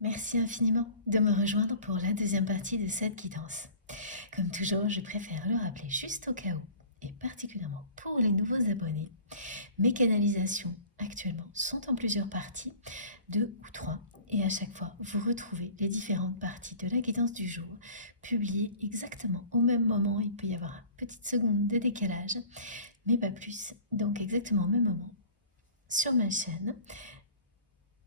Merci infiniment de me rejoindre pour la deuxième partie de cette guidance. Comme toujours, je préfère le rappeler juste au cas où, et particulièrement pour les nouveaux abonnés. Mes canalisations actuellement sont en plusieurs parties, 2 ou 3, et à chaque fois, vous retrouvez les différentes parties de la guidance du jour, publiées exactement au même moment. Il peut y avoir une petite seconde de décalage, mais pas plus, donc exactement au même moment, sur ma chaîne,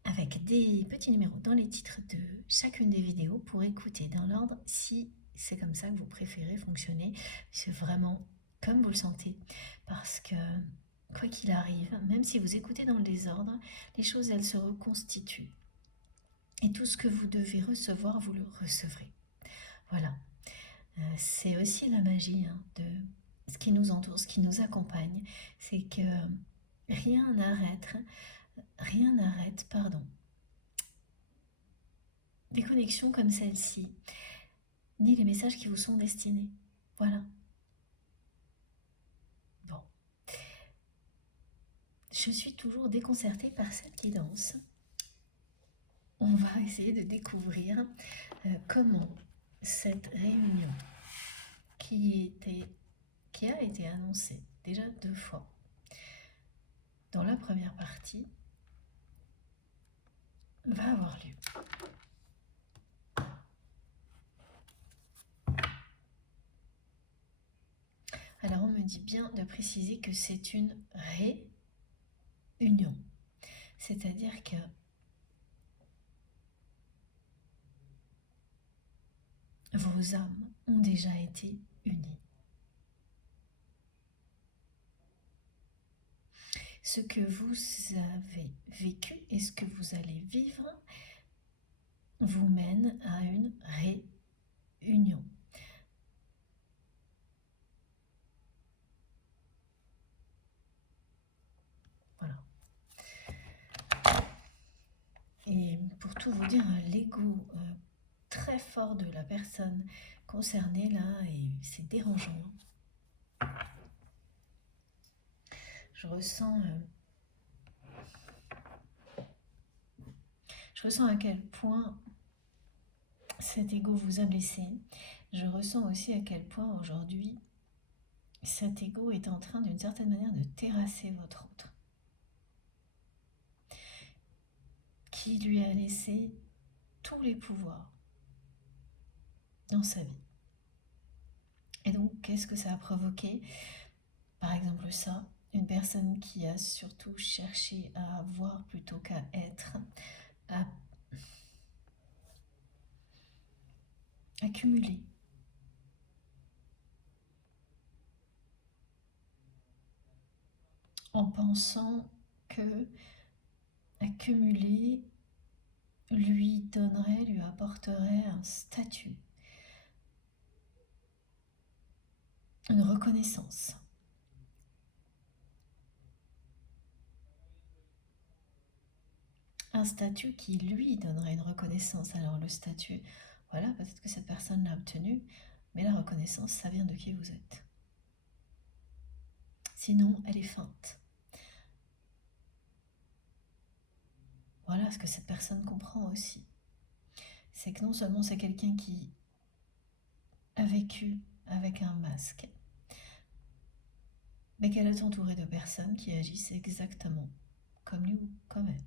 avec des petits numéros dans les titres de chacune des vidéos pour écouter dans l'ordre si c'est comme ça que vous préférez fonctionner. C'est vraiment comme vous le sentez, parce que quoi qu'il arrive, même si vous écoutez dans le désordre, les choses elles se reconstituent. Et tout ce que vous devez recevoir, vous le recevrez. Voilà. C'est aussi la magie de ce qui nous entoure, ce qui nous accompagne. C'est que rien n'arrête, des connexions comme celle-ci, ni les messages qui vous sont destinés. Voilà. Bon. Je suis toujours déconcertée par cette guidance. On va essayer de découvrir comment cette réunion qui a été annoncée déjà 2 fois dans la première partie va avoir lieu. Alors on me dit bien de préciser que c'est une réunion, c'est-à-dire que vos âmes ont déjà été unies. Ce que vous avez vécu et ce que vous allez vivre vous mène à une réunion. Voilà. Et pour tout vous dire, l'ego très fort de la personne concernée là, et c'est dérangeant. Je ressens à quel point cet ego vous a blessé. Je ressens aussi à quel point aujourd'hui cet ego est en train d'une certaine manière de terrasser votre autre, qui lui a laissé tous les pouvoirs dans sa vie. Et donc, qu'est-ce que ça a provoqué? Par exemple ça, une personne qui a surtout cherché à avoir plutôt qu'à être, à accumuler. En pensant que accumuler lui apporterait un statut, une reconnaissance. Un statut qui lui donnerait une reconnaissance. Alors le statut, voilà, peut-être que cette personne l'a obtenu, mais la reconnaissance, ça vient de qui vous êtes. Sinon, elle est feinte. Voilà ce que cette personne comprend aussi. C'est que non seulement c'est quelqu'un qui a vécu avec un masque, mais qu'elle est entourée de personnes qui agissent exactement comme lui ou comme elle.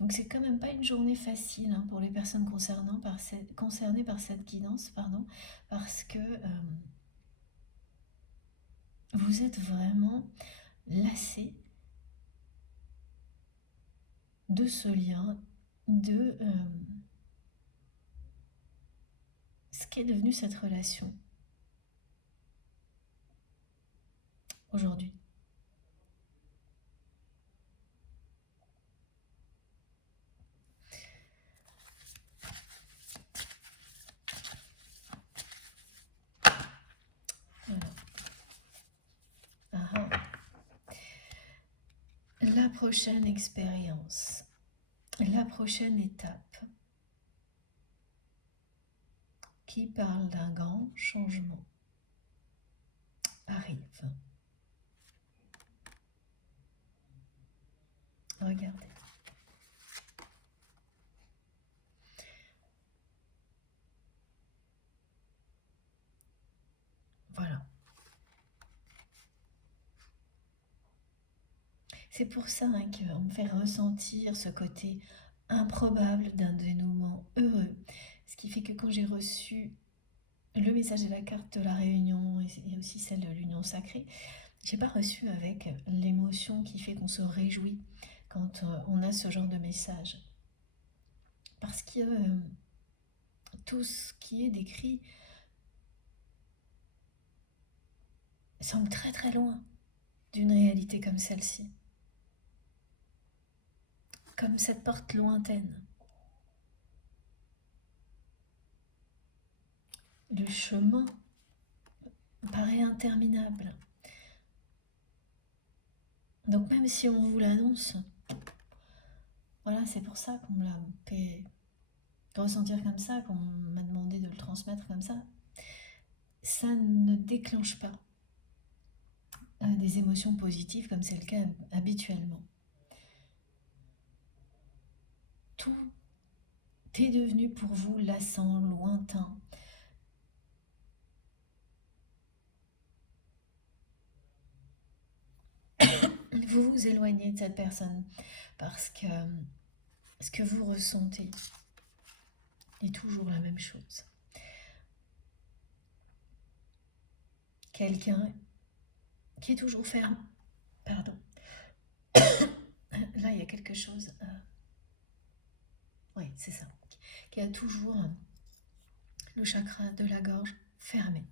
Donc c'est quand même pas une journée facile pour les personnes concernées par cette guidance, parce que vous êtes vraiment lassé de ce lien, de ce qu'est devenu cette relation aujourd'hui. La prochaine expérience, la prochaine étape qui parle d'un grand changement arrive. Regardez. Voilà. C'est pour ça qu'on me fait ressentir ce côté improbable d'un dénouement heureux. Ce qui fait que quand j'ai reçu le message de la carte de la réunion et aussi celle de l'union sacrée, j'ai pas reçu avec l'émotion qui fait qu'on se réjouit quand on a ce genre de message. Parce que tout ce qui est décrit semble très très loin d'une réalité comme celle-ci. Comme cette porte lointaine. Le chemin paraît interminable. Donc même si on vous l'annonce, voilà, c'est pour ça qu'on me l'a fait ressentir comme ça, qu'on m'a demandé de le transmettre comme ça. Ça ne déclenche pas des émotions positives comme c'est le cas habituellement. Tout est devenu pour vous lassant, lointain. Vous vous éloignez de cette personne parce que ce que vous ressentez est toujours la même chose. Quelqu'un qui est toujours ferme. Pardon. Là, il y a quelque chose. Oui, c'est ça. Qui a toujours le chakra de la gorge fermé.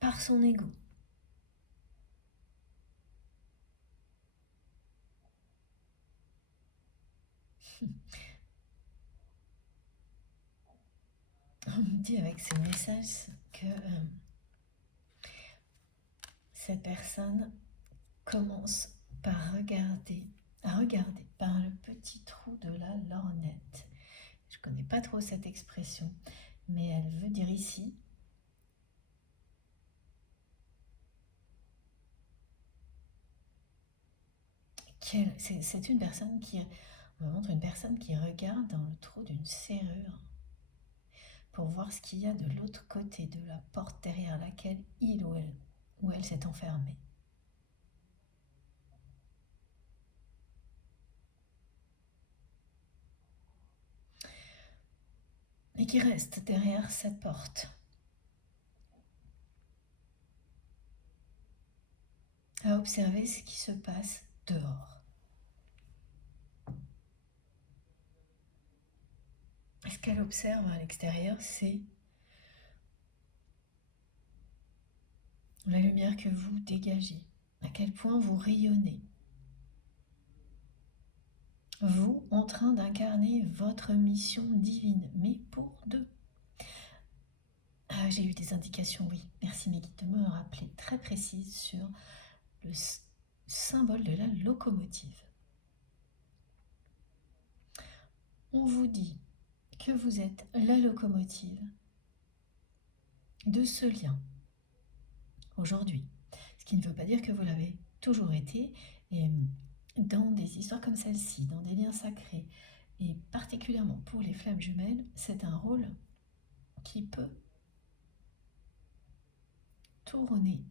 Par son ego. On me dit avec ce message que cette personne commence par à regarder par le petit trou de la lorgnette. Je ne connais pas trop cette expression, mais elle veut dire ici c'est une personne on me montre une personne qui regarde dans le trou d'une serrure pour voir ce qu'il y a de l'autre côté de la porte derrière laquelle il ou elle s'est enfermée. Et qui reste derrière cette porte. À observer ce qui se passe dehors. Et ce qu'elle observe à l'extérieur, c'est la lumière que vous dégagez, à quel point vous rayonnez. Vous en train d'incarner votre mission divine, mais pour deux. Ah, j'ai eu des indications, oui. Merci mes guides de me rappeler très précises sur le symbole de la locomotive. On vous dit que vous êtes la locomotive de ce lien aujourd'hui. Ce qui ne veut pas dire que vous l'avez toujours été. Et dans des histoires comme celle-ci, dans des liens sacrés, et particulièrement pour les flammes jumelles, c'est un rôle qui peut tourner.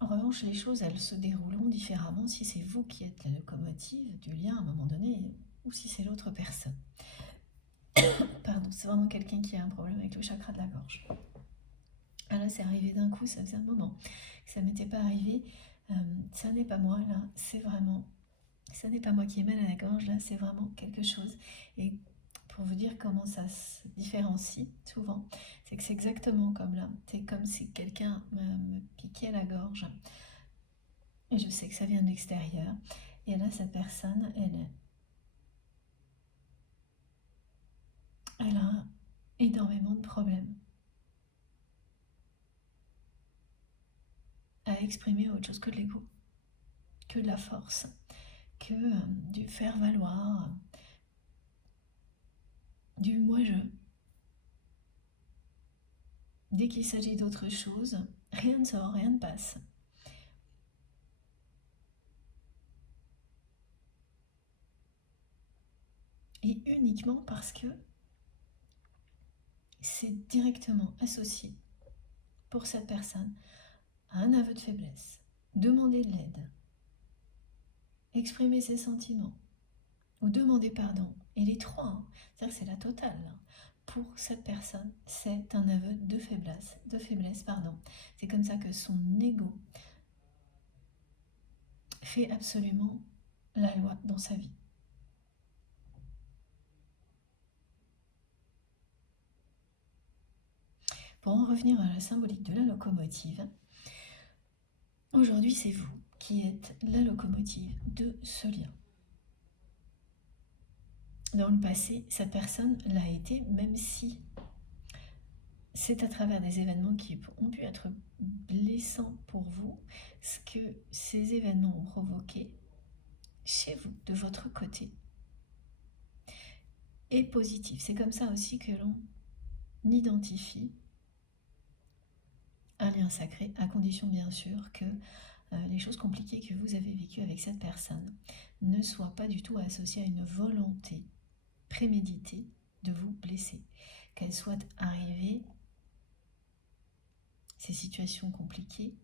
En revanche, les choses, elles se dérouleront différemment si c'est vous qui êtes la locomotive du lien à un moment donné, ou si c'est l'autre personne. Pardon, c'est vraiment quelqu'un qui a un problème avec le chakra de la gorge. Ah là, c'est arrivé d'un coup, ça faisait un moment que ça ne m'était pas arrivé. Ça n'est pas moi, là, c'est vraiment... Ça n'est pas moi qui ai mal à la gorge, là, c'est vraiment quelque chose. Et pour vous dire comment ça se différencie, souvent, c'est que c'est exactement comme là. C'est comme si quelqu'un me piquait la gorge. Et je sais que ça vient de l'extérieur. Et là, cette personne, elle a énormément de problèmes à exprimer autre chose que de l'ego, que de la force, que du faire valoir, du moi-je. Dès qu'il s'agit d'autre chose, rien ne sort, rien ne passe. Et uniquement parce que c'est directement associé pour cette personne à un aveu de faiblesse, demander de l'aide, exprimer ses sentiments ou demander pardon. Et les trois, c'est-à-dire que c'est la totale. Pour cette personne, c'est un aveu de faiblesse, pardon. C'est comme ça que son ego fait absolument la loi dans sa vie. Pour en revenir à la symbolique de la locomotive, aujourd'hui c'est vous qui êtes la locomotive de ce lien. Dans le passé, cette personne l'a été, même si c'est à travers des événements qui ont pu être blessants pour vous, ce que ces événements ont provoqué chez vous, de votre côté, est positif. C'est comme ça aussi que l'on identifie un lien sacré, à condition bien sûr que les choses compliquées que vous avez vécues avec cette personne ne soient pas du tout associées à une volonté préméditée de vous blesser, qu'elles soient arrivées, ces situations compliquées,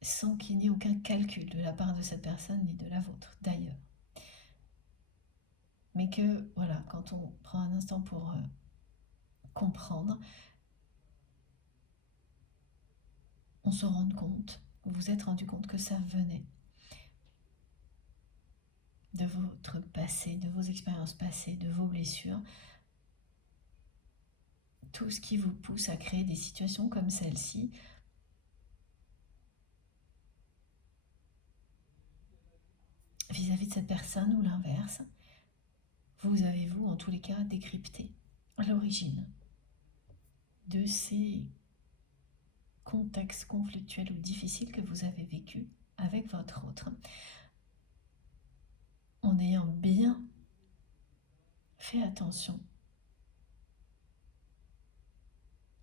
sans qu'il n'y ait aucun calcul de la part de cette personne ni de la vôtre d'ailleurs. Mais que, voilà, quand on prend un instant pour comprendre, on se rend compte, vous vous êtes rendu compte que ça venait de votre passé, de vos expériences passées, de vos blessures, tout ce qui vous pousse à créer des situations comme celle-ci, vis-à-vis de cette personne ou l'inverse, vous avez, vous, en tous les cas, décrypté l'origine de ces contextes conflictuels ou difficiles que vous avez vécus avec votre autre, en ayant bien fait attention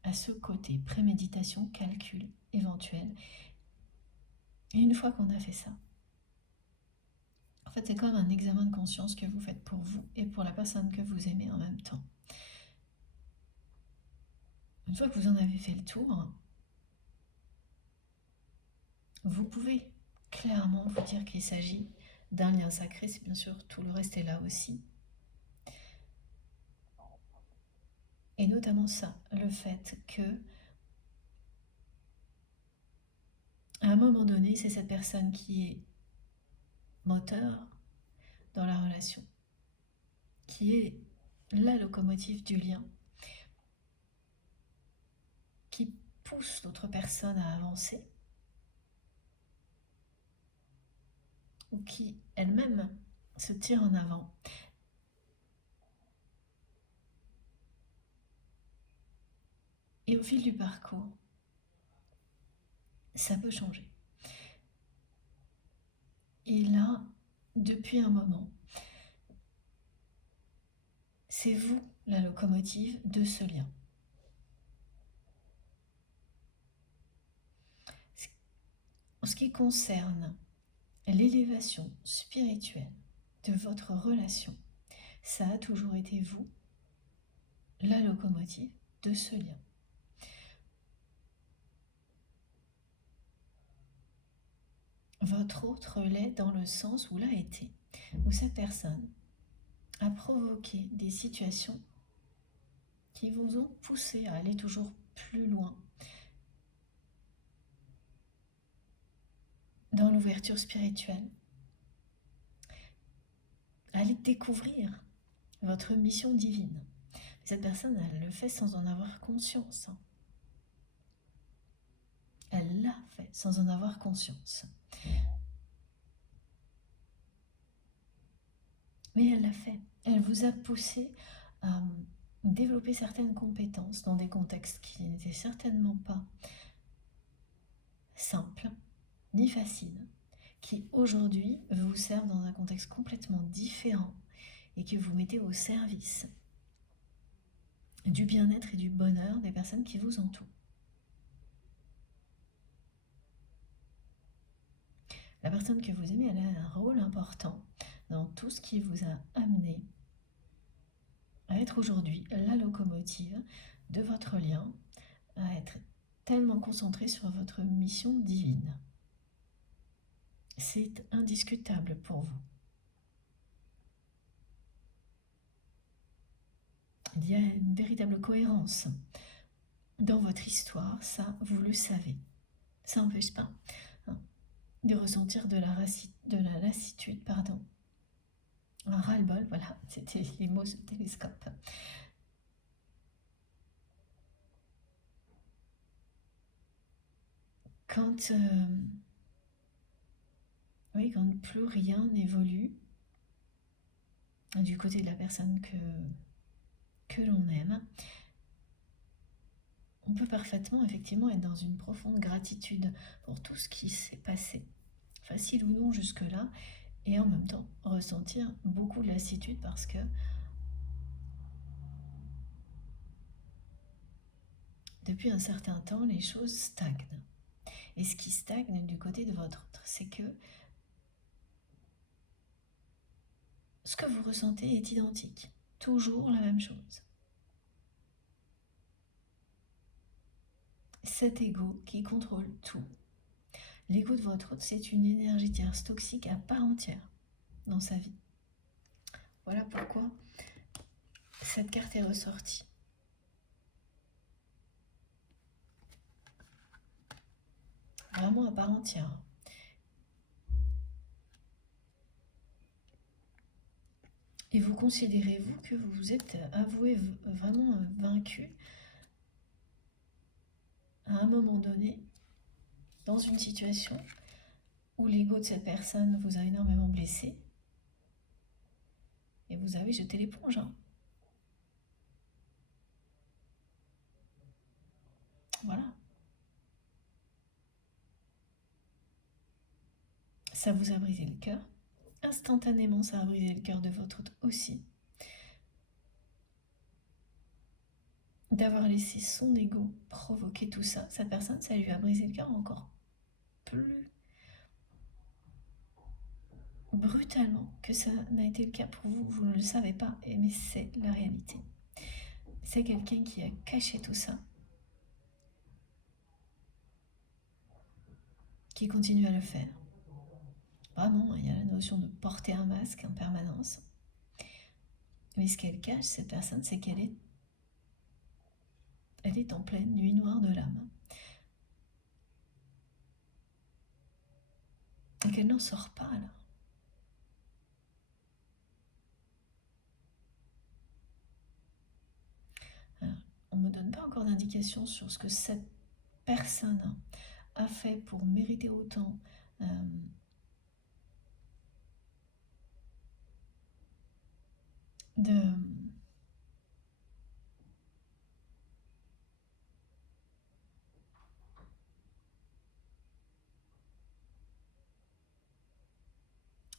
à ce côté préméditation, calcul éventuel. Et une fois qu'on a fait ça, en fait c'est comme un examen de conscience que vous faites pour vous et pour la personne que vous aimez en même temps. Une fois que vous en avez fait le tour, vous pouvez clairement vous dire qu'il s'agit d'un lien sacré, c'est bien sûr tout le reste est là aussi. Et notamment ça, le fait que à un moment donné, c'est cette personne qui est moteur dans la relation, qui est la locomotive du lien, qui pousse l'autre personne à avancer, ou qui elle-même se tire en avant. Et au fil du parcours, ça peut changer. Et là, depuis un moment, c'est vous la locomotive de ce lien. En ce qui concerne l'élévation spirituelle de votre relation, ça a toujours été vous, la locomotive de ce lien. Votre autre l'est dans le sens où l'a été, où cette personne a provoqué des situations qui vous ont poussé à aller toujours plus loin dans l'ouverture spirituelle, à aller découvrir votre mission divine. Cette personne, elle le fait sans en avoir conscience. Elle l'a fait sans en avoir conscience. Mais elle l'a fait. Elle vous a poussé à développer certaines compétences dans des contextes qui n'étaient certainement pas simples ni faciles, qui aujourd'hui vous servent dans un contexte complètement différent et que vous mettez au service du bien-être et du bonheur des personnes qui vous entourent. La personne que vous aimez, elle a un rôle important dans tout ce qui vous a amené à être aujourd'hui la locomotive de votre lien, à être tellement concentré sur votre mission divine. C'est indiscutable pour vous. Il y a une véritable cohérence dans votre histoire, ça vous le savez. Ça n'empêche pas de ressentir de la lassitude, un ras-le-bol, voilà, c'était les mots sur le télescope. Quand plus rien n'évolue du côté de la personne que l'on aime, on peut parfaitement effectivement être dans une profonde gratitude pour tout ce qui s'est passé, facile ou non jusque-là, et en même temps ressentir beaucoup de lassitude parce que depuis un certain temps, les choses stagnent. Et ce qui stagne du côté de votre autre, c'est que ce que vous ressentez est identique, toujours la même chose. Cet ego qui contrôle tout. L'ego de votre autre, c'est une énergie tierce toxique à part entière dans sa vie. Voilà pourquoi cette carte est ressortie. Vraiment à part entière. Et vous considérez-vous que vous vous êtes avoué vraiment vaincu à un moment donné dans une situation où l'ego de cette personne vous a énormément blessé et vous avez jeté l'éponge. Voilà. Ça vous a brisé le cœur. Instantanément, ça a brisé le cœur de votre autre aussi. D'avoir laissé son ego provoquer tout ça. Cette personne, ça lui a brisé le cœur encore plus brutalement que ça n'a été le cas pour vous. Vous ne le savez pas, mais c'est la réalité. C'est quelqu'un qui a caché tout ça, qui continue à le faire. Vraiment, il y a la notion de porter un masque en permanence. Mais ce qu'elle cache, cette personne, c'est qu'elle est en pleine nuit noire de l'âme. Et qu'elle n'en sort pas là. Alors, on ne me donne pas encore d'indication sur ce que cette personne a fait pour mériter autant de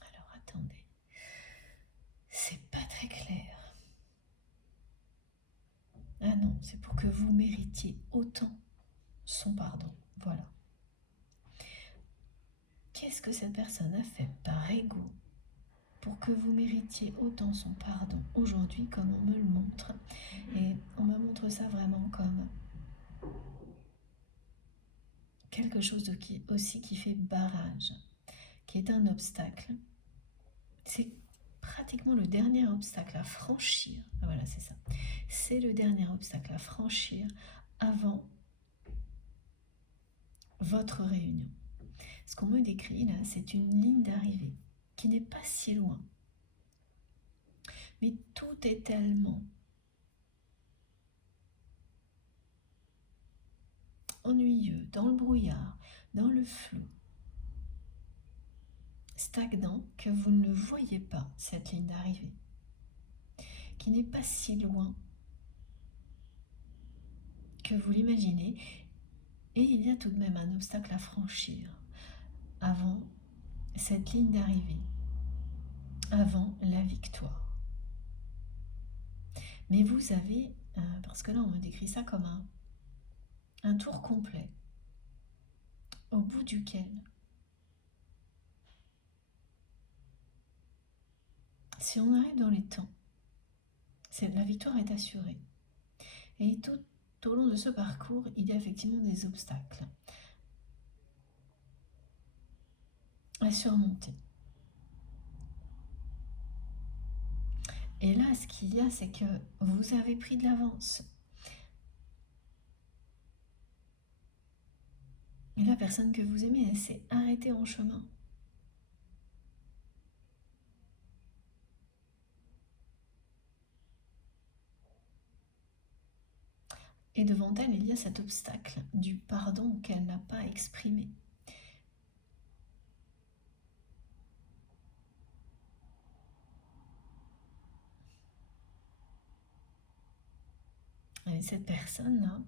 alors attendez, c'est pas très clair. Ah non, c'est pour que vous méritiez autant son pardon. Voilà. Qu'est-ce que cette personne a fait par ego pour que vous méritiez autant son pardon aujourd'hui, comme on me le montre? Et on me montre ça vraiment comme quelque chose qui fait barrage, qui est un obstacle. C'est pratiquement le dernier obstacle à franchir. Voilà, c'est ça. C'est le dernier obstacle à franchir avant votre réunion. Ce qu'on me décrit là, c'est une ligne d'arrivée qui n'est pas si loin. Mais tout est tellement ennuyeux, dans le brouillard, dans le flou, stagnant, que vous ne voyez pas cette ligne d'arrivée, qui n'est pas si loin que vous l'imaginez, et il y a tout de même un obstacle à franchir avant cette ligne d'arrivée, avant la victoire. Mais vous avez, parce que là on me décrit ça comme un tour complet, au bout duquel, si on arrive dans les temps, la victoire est assurée. Et tout au long de ce parcours, il y a effectivement des obstacles à surmonter. Et là, ce qu'il y a, c'est que vous avez pris de l'avance. Et la personne que vous aimez, elle s'est arrêtée en chemin. Et devant elle, il y a cet obstacle du pardon qu'elle n'a pas exprimé. Et cette personne-là,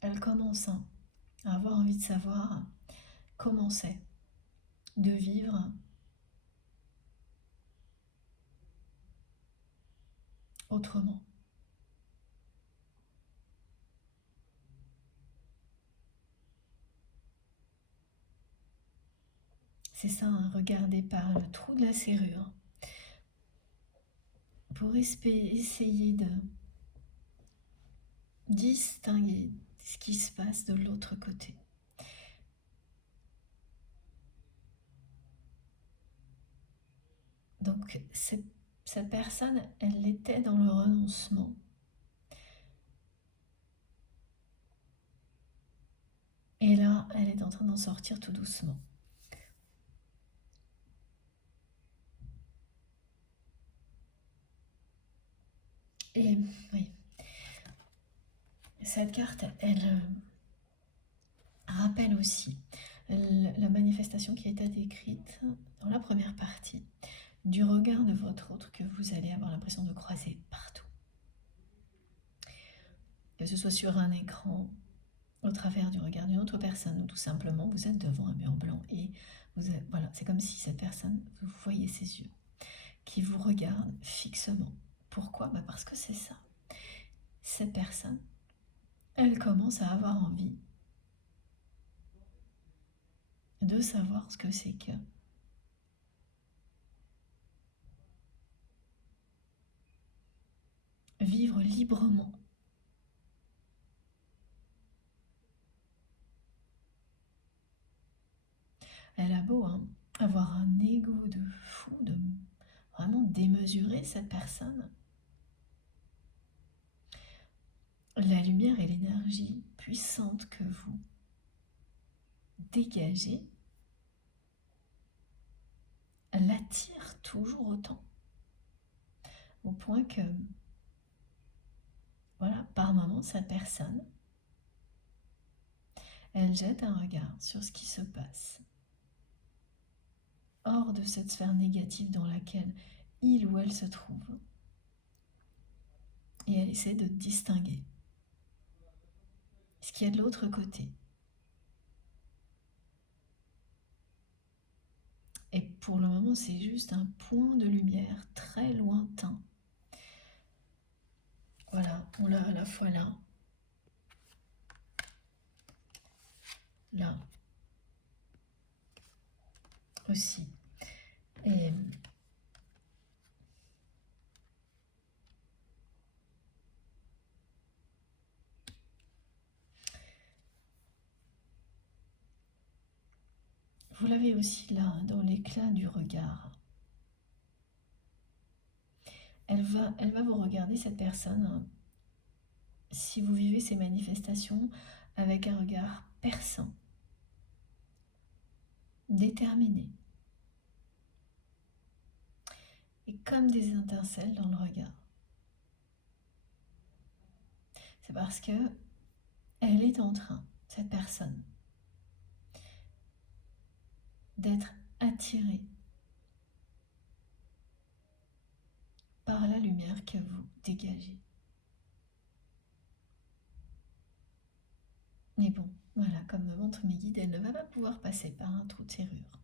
elle commence à avoir envie de savoir comment c'est de vivre autrement. C'est ça, hein, regardez par le trou de la serrure pour essayer de distinguer ce qui se passe de l'autre côté. Donc cette personne, elle était dans le renoncement. Et là, elle est en train d'en sortir tout doucement. Et oui, cette carte, elle rappelle aussi la manifestation qui a été décrite dans la première partie du regard de votre autre que vous allez avoir l'impression de croiser partout. Que ce soit sur un écran, au travers du regard d'une autre personne, ou tout simplement vous êtes devant un mur blanc et voilà, c'est comme si cette personne, vous voyez ses yeux, qui vous regarde fixement. Pourquoi ? Parce que c'est ça. Cette personne, elle commence à avoir envie de savoir ce que c'est que vivre librement. Elle a beau avoir un ego de fou, de vraiment démesurer cette personne. La lumière et l'énergie puissante que vous dégagez l'attire toujours autant. Au point que, voilà, par moment, cette personne, elle jette un regard sur ce qui se passe hors de cette sphère négative dans laquelle il ou elle se trouve. Et elle essaie de distinguer ce qu'il y a de l'autre côté. Et pour le moment, c'est juste un point de lumière très lointain. Voilà, on l'a à la fois là, là aussi. Et vous l'avez aussi là, dans l'éclat du regard. Elle va vous regarder, cette personne, si vous vivez ces manifestations avec un regard perçant, déterminé, et comme des étincelles dans le regard. C'est parce que elle est en train, cette personne, d'être attirée par la lumière que vous dégagez. Mais bon, voilà, comme me montre mes guides, elle ne va pas pouvoir passer par un trou de serrure.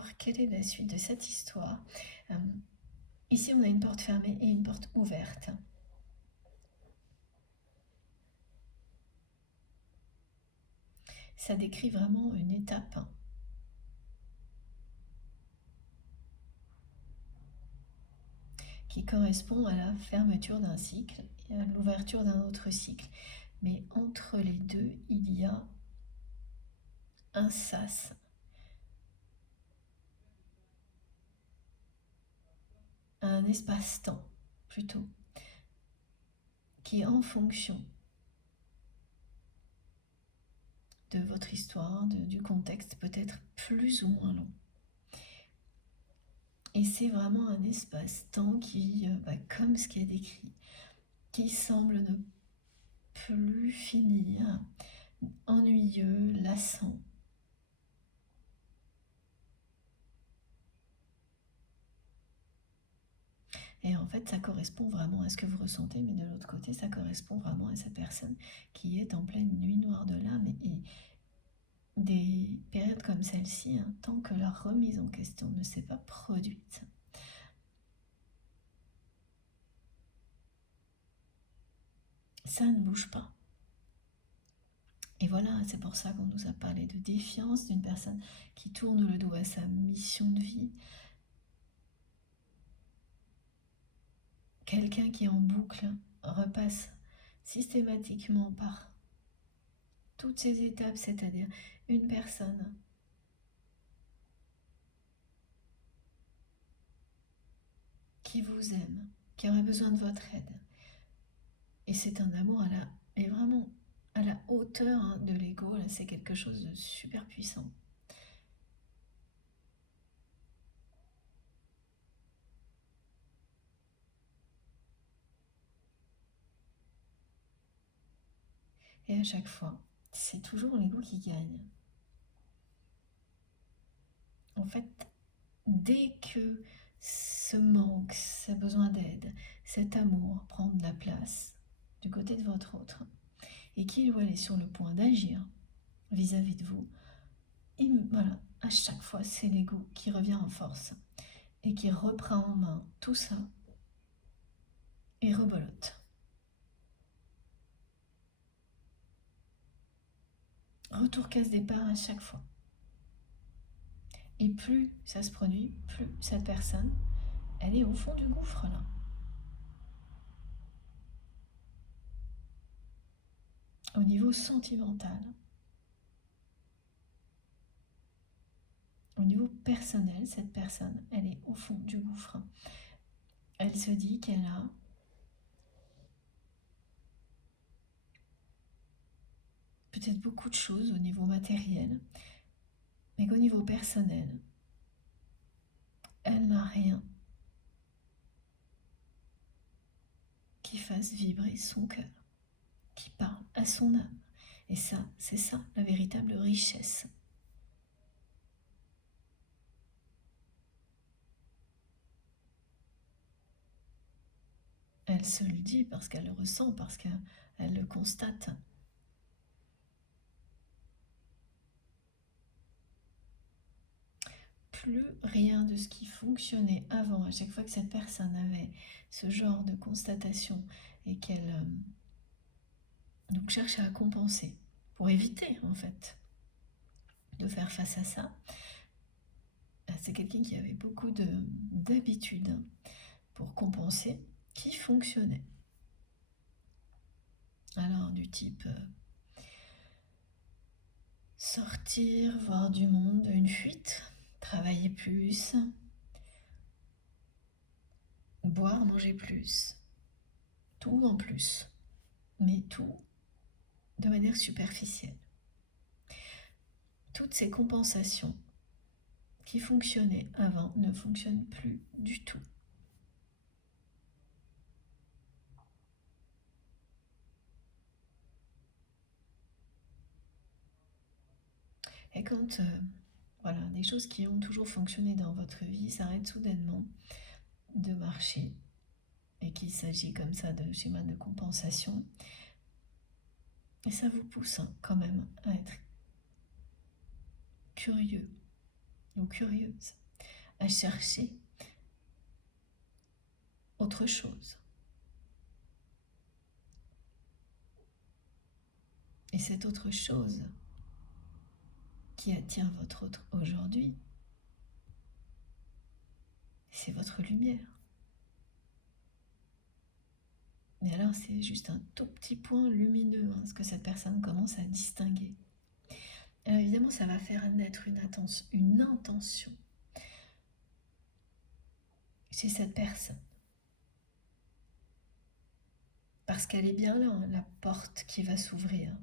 voir quelle est la suite de cette histoire. Ici, on a une porte fermée et une porte ouverte. Ça décrit vraiment une étape qui correspond à la fermeture d'un cycle et à l'ouverture d'un autre cycle. Mais entre les deux, il y a un sas. Un espace-temps, plutôt, qui est en fonction de votre histoire, du contexte, peut-être plus ou moins long. Et c'est vraiment un espace-temps qui, comme ce qui est décrit, qui semble ne plus finir, ennuyeux, lassant. Et en fait, ça correspond vraiment à ce que vous ressentez, mais de l'autre côté, ça correspond vraiment à cette personne qui est en pleine nuit noire de l'âme. Et des périodes comme celle-ci, tant que la remise en question ne s'est pas produite, ça ne bouge pas. Et voilà, c'est pour ça qu'on nous a parlé de défiance, d'une personne qui tourne le dos à sa mission de vie, quelqu'un qui en boucle repasse systématiquement par toutes ces étapes, c'est-à-dire une personne qui vous aime, qui aurait besoin de votre aide. Et c'est un amour et vraiment à la hauteur de l'ego, là, c'est quelque chose de super puissant. Et à chaque fois, c'est toujours l'ego qui gagne. En fait, dès que ce manque, ce besoin d'aide, cet amour prend de la place du côté de votre autre, et qu'il ou elle est sur le point d'agir vis-à-vis de vous, et voilà, à chaque fois, c'est l'ego qui revient en force et qui reprend en main tout ça et rebolote. Retour case départ à chaque fois. Et plus ça se produit, plus cette personne, elle est au fond du gouffre là. Au niveau sentimental, au niveau personnel, cette personne, elle est au fond du gouffre. Elle se dit qu'elle a peut-être beaucoup de choses au niveau matériel, mais qu'au niveau personnel, elle n'a rien qui fasse vibrer son cœur, qui parle à son âme. Et ça, c'est ça, la véritable richesse. Elle se le dit parce qu'elle le ressent, parce qu'elle le constate. Plus rien de ce qui fonctionnait avant, à chaque fois que cette personne avait ce genre de constatation et qu'elle donc cherchait à compenser pour éviter en fait de faire face à ça. C'est quelqu'un qui avait beaucoup d'habitudes pour compenser qui fonctionnait. Alors du type sortir, voir du monde, une fuite, travailler plus, boire, manger plus, tout en plus, mais tout de manière superficielle. Toutes ces compensations qui fonctionnaient avant ne fonctionnent plus du tout. Et quand voilà, des choses qui ont toujours fonctionné dans votre vie s'arrêtent soudainement de marcher et qu'il s'agit comme ça de schéma de compensation, et ça vous pousse quand même à être curieux, ou curieuse à chercher autre chose. Et cette autre chose qui attire votre autre aujourd'hui, c'est votre lumière. Mais alors c'est juste un tout petit point lumineux, ce que cette personne commence à distinguer. Alors évidemment, ça va faire naître une intention chez cette personne. Parce qu'elle est bien là, la porte qui va s'ouvrir.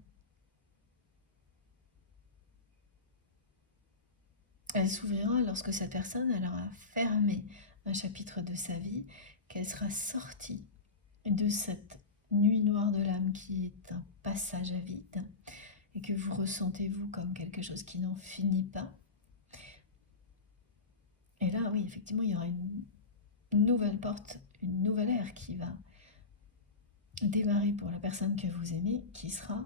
Elle s'ouvrira lorsque cette personne elle aura fermé un chapitre de sa vie, qu'elle sera sortie de cette nuit noire de l'âme qui est un passage à vide et que vous ressentez vous comme quelque chose qui n'en finit pas. Et là, oui, effectivement, il y aura une nouvelle porte, une nouvelle ère qui va démarrer pour la personne que vous aimez, qui sera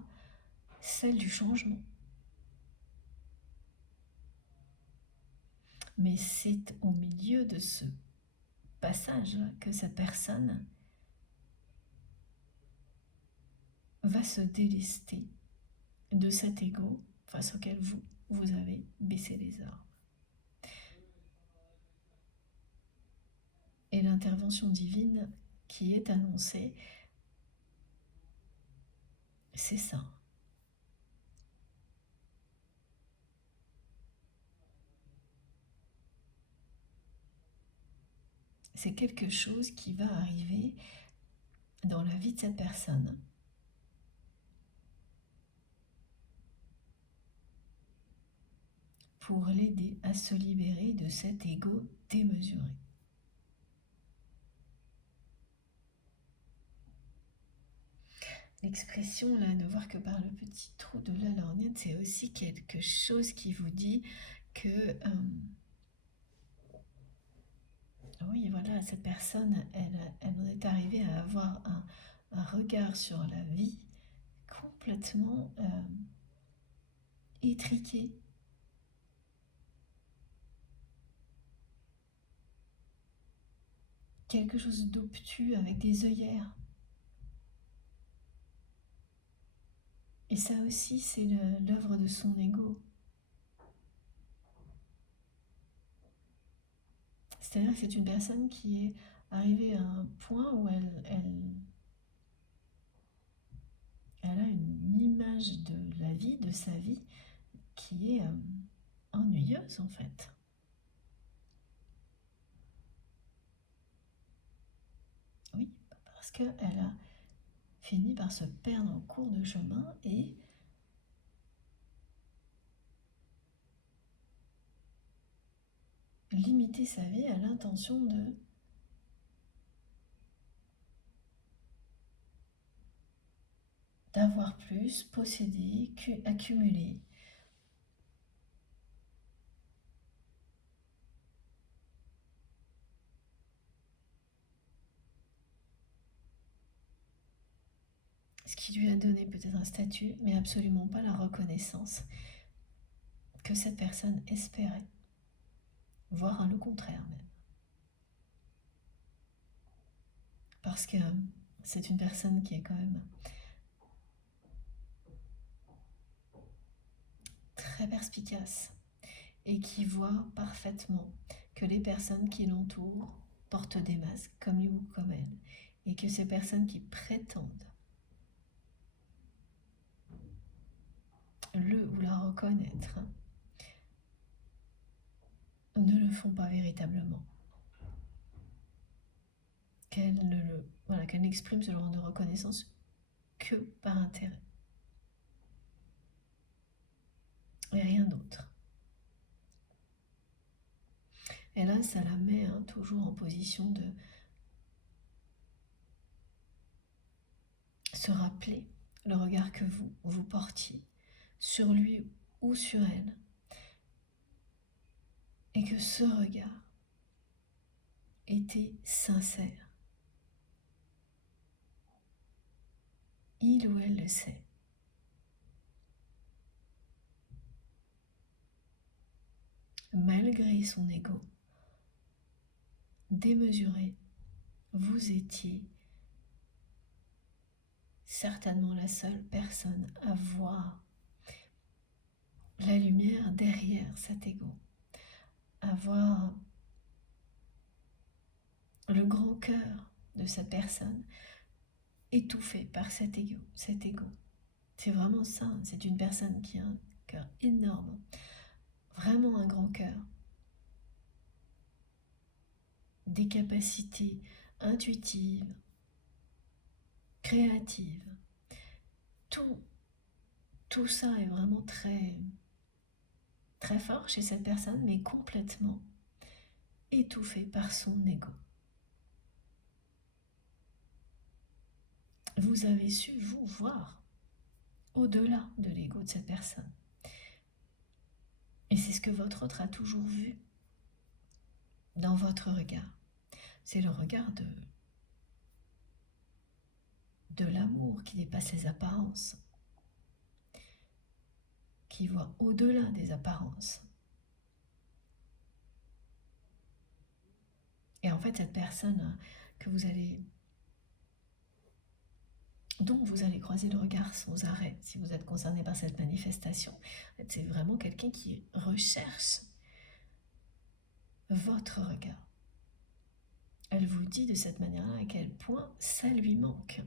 celle du changement. Mais c'est au milieu de ce passage que cette personne va se délester de cet ego face auquel vous avez baissé les armes. Et l'intervention divine qui est annoncée, c'est ça. C'est quelque chose qui va arriver dans la vie de cette personne. Pour l'aider à se libérer de cet ego démesuré. L'expression là, ne voir que par le petit trou de la lorgnette, c'est aussi quelque chose qui vous dit que oui, voilà, cette personne, elle en est arrivée à avoir un regard sur la vie complètement étriqué. Quelque chose d'obtus avec des œillères. Et ça aussi, c'est l'œuvre de son ego. C'est-à-dire que c'est une personne qui est arrivée à un point où elle a une image de la vie, de sa vie, qui est ennuyeuse en fait. Oui, parce qu'elle a fini par se perdre en cours de chemin et limiter sa vie à l'intention d'avoir plus, posséder, accumuler. Ce qui lui a donné peut-être un statut, mais absolument pas la reconnaissance que cette personne espérait, voire le contraire même. Parce que c'est une personne qui est quand même très perspicace et qui voit parfaitement que les personnes qui l'entourent portent des masques comme lui ou comme elle, et que ces personnes qui prétendent le ou la reconnaître ne le font pas véritablement. Qu'elle n'exprime ce genre de reconnaissance que par intérêt. Et rien d'autre. Et là, ça la met toujours en position de se rappeler le regard que vous portiez sur lui ou sur elle. Et que ce regard était sincère. Il ou elle le sait. malgré son ego démesuré, vous étiez certainement la seule personne à voir la lumière derrière cet ego, à voir le grand cœur de cette personne étouffé par cet ego. C'est vraiment ça, c'est une personne qui a un cœur énorme, vraiment un grand cœur, des capacités intuitives, créatives. Tout ça est vraiment très, très fort chez cette personne, mais complètement étouffé par son ego. Vous avez su vous voir au-delà de l'ego de cette personne. Et c'est ce que votre autre a toujours vu dans votre regard. C'est le regard de l'amour qui dépasse les apparences, qui voit au-delà des apparences. Et en fait, cette personne dont vous allez croiser le regard sans arrêt, si vous êtes concerné par cette manifestation, c'est vraiment quelqu'un qui recherche votre regard. Elle vous dit de cette manière-là à quel point ça lui manque.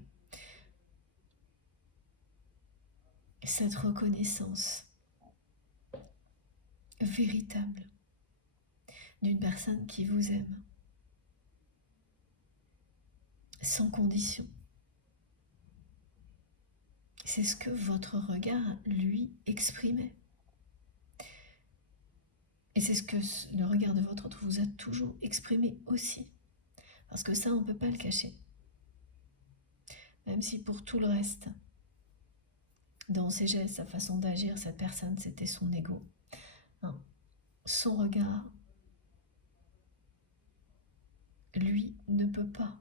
Cette reconnaissance véritable d'une personne qui vous aime, sans condition. C'est ce que votre regard, lui, exprimait. Et c'est ce que le regard de votre autre vous a toujours exprimé aussi. Parce que ça, on ne peut pas le cacher. Même si pour tout le reste, dans ses gestes, sa façon d'agir, cette personne, c'était son ego. Hein. Son regard, lui, ne peut pas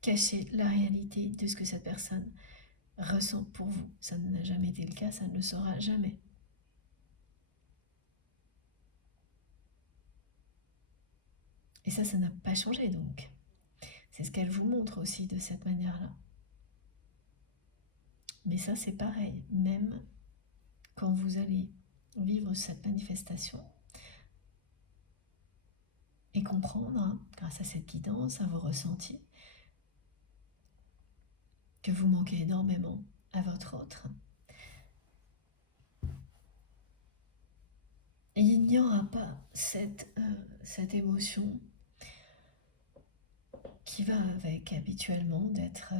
cacher la réalité de ce que cette personne ressent pour vous. Ça n'a jamais été le cas, ça ne le sera jamais. Et ça n'a pas changé donc. C'est ce qu'elle vous montre aussi de cette manière-là. Mais ça, c'est pareil. Même quand vous allez vivre cette manifestation et comprendre, hein, grâce à cette guidance, à vos ressentis, que vous manquez énormément à votre autre. Et il n'y aura pas cette émotion qui va avec habituellement d'être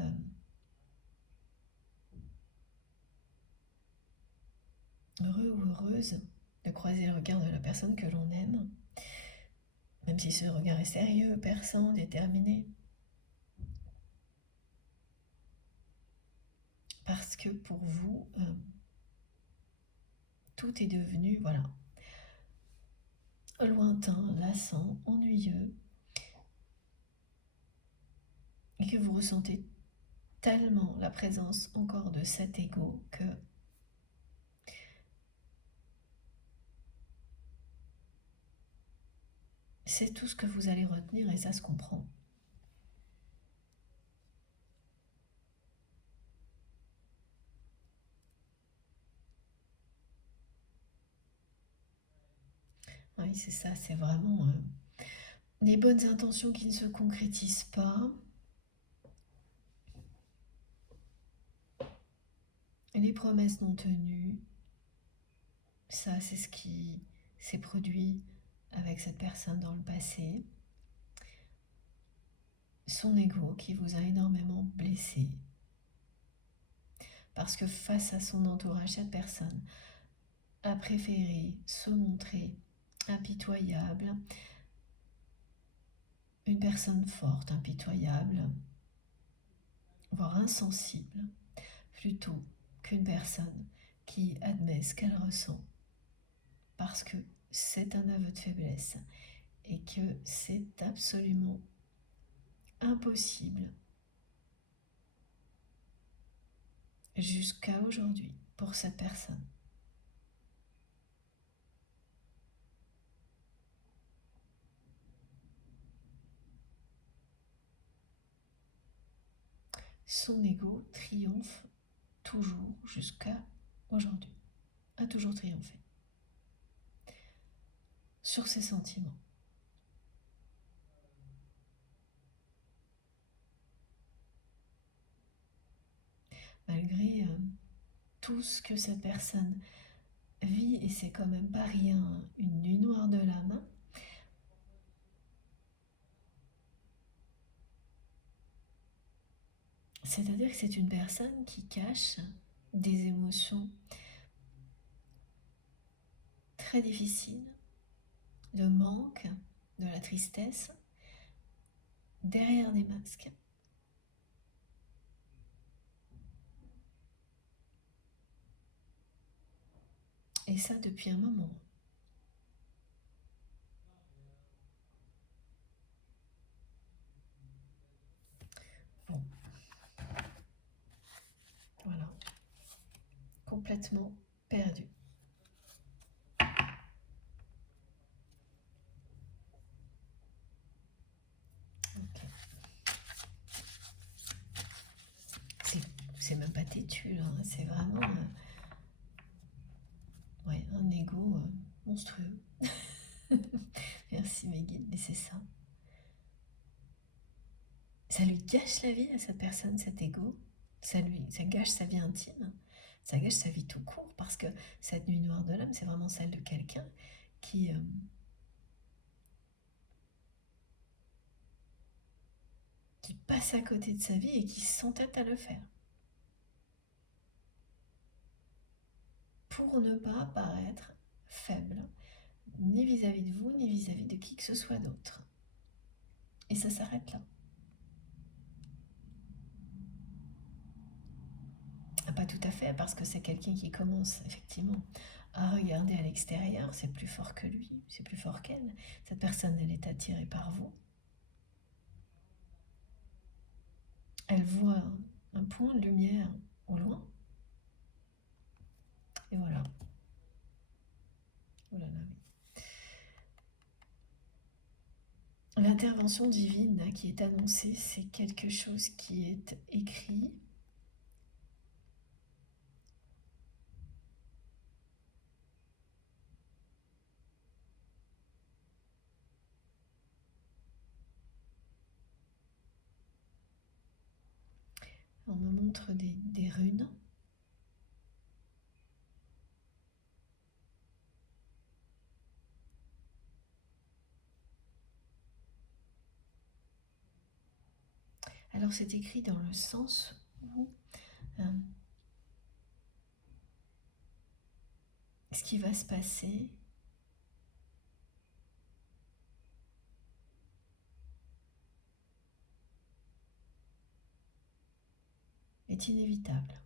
heureux ou heureuse de croiser le regard de la personne que l'on aime, même si ce regard est sérieux, perçant, déterminé. Parce que pour vous, tout est devenu, voilà, lointain, lassant, ennuyeux, et que vous ressentez tellement la présence encore de cet ego que c'est tout ce que vous allez retenir et ça se comprend. Oui, c'est ça, c'est vraiment les bonnes intentions qui ne se concrétisent pas, les promesses non tenues. Ça, c'est ce qui s'est produit avec cette personne dans le passé. Son ego qui vous a énormément blessé. Parce que face à son entourage, cette personne a préféré se montrer impitoyable, une personne forte, impitoyable, voire insensible, plutôt qu'une personne qui admet ce qu'elle ressent, parce que c'est un aveu de faiblesse et que c'est absolument impossible jusqu'à aujourd'hui pour cette personne. son ego triomphe toujours jusqu'à aujourd'hui, a toujours triomphé sur ses sentiments. Malgré tout ce que cette personne vit, et c'est quand même pas rien, une nuit noire de l'âme, c'est-à-dire que c'est une personne qui cache des émotions très difficiles, de manque, de la tristesse, derrière des masques. Et ça depuis un moment. Bon, voilà, complètement perdu. Okay. C'est même pas têtu, là. C'est vraiment ouais, un ego monstrueux. Merci mes guides, mais c'est ça. Ça lui gâche la vie à cette personne, cet ego. Ça gâche sa vie intime. Ça gâche sa vie tout court, parce que cette nuit noire de l'âme, c'est vraiment celle de quelqu'un qui passe à côté de sa vie et qui s'entête à le faire. Pour ne pas paraître faible, ni vis-à-vis de vous, ni vis-à-vis de qui que ce soit d'autre. Et ça s'arrête là. Pas tout à fait, parce que c'est quelqu'un qui commence effectivement à regarder à l'extérieur, c'est plus fort que lui, c'est plus fort qu'elle. Cette personne, elle est attirée par vous. Elle voit un point de lumière au loin. Et voilà. Oh là là, oui. L'intervention divine là, qui est annoncée, c'est quelque chose qui est écrit. On me montre des runes. Alors c'est écrit dans le sens où ce qui va se passer est inévitable.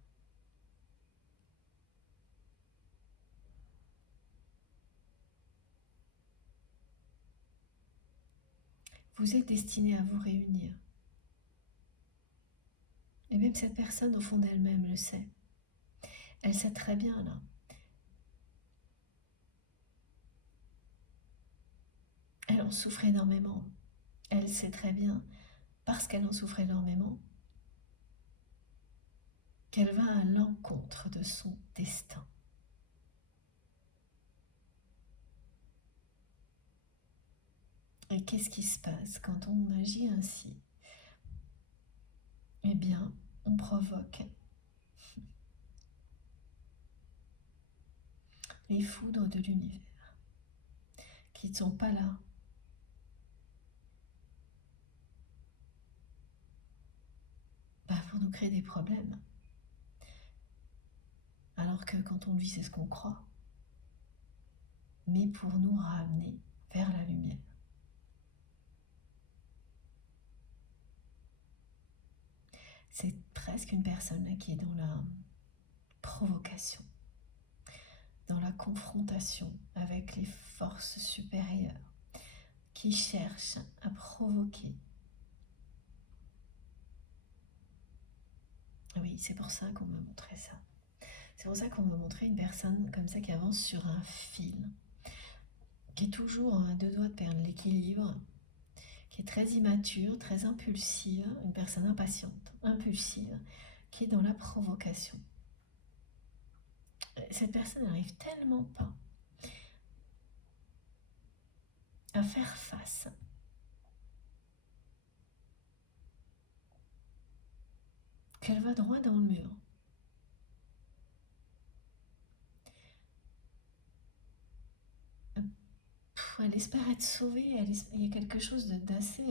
Vous êtes destiné à vous réunir. Et même cette personne, au fond d'elle-même, le sait. Elle sait très bien, là. Elle en souffre énormément. Elle sait très bien, parce qu'elle en souffre énormément, qu'elle va à l'encontre de son destin. Et qu'est-ce qui se passe quand on agit ainsi? Eh bien, on provoque les foudres de l'univers, qui ne sont pas là pour nous créer des problèmes. Alors que quand on le vit, c'est ce qu'on croit, mais pour nous ramener vers la lumière. C'est presque une personne là qui est dans la provocation, dans la confrontation avec les forces supérieures, qui cherchent à provoquer. Oui, c'est pour ça qu'on me montrait ça. C'est pour ça qu'on me montrait une personne comme ça qui avance sur un fil, qui est toujours à deux doigts de perdre l'équilibre, qui est très immature, très impulsive, une personne impatiente, impulsive, qui est dans la provocation. Cette personne n'arrive tellement pas à faire face qu'elle va droit dans le mur. Elle espère être sauvée, il y a quelque chose d'assez...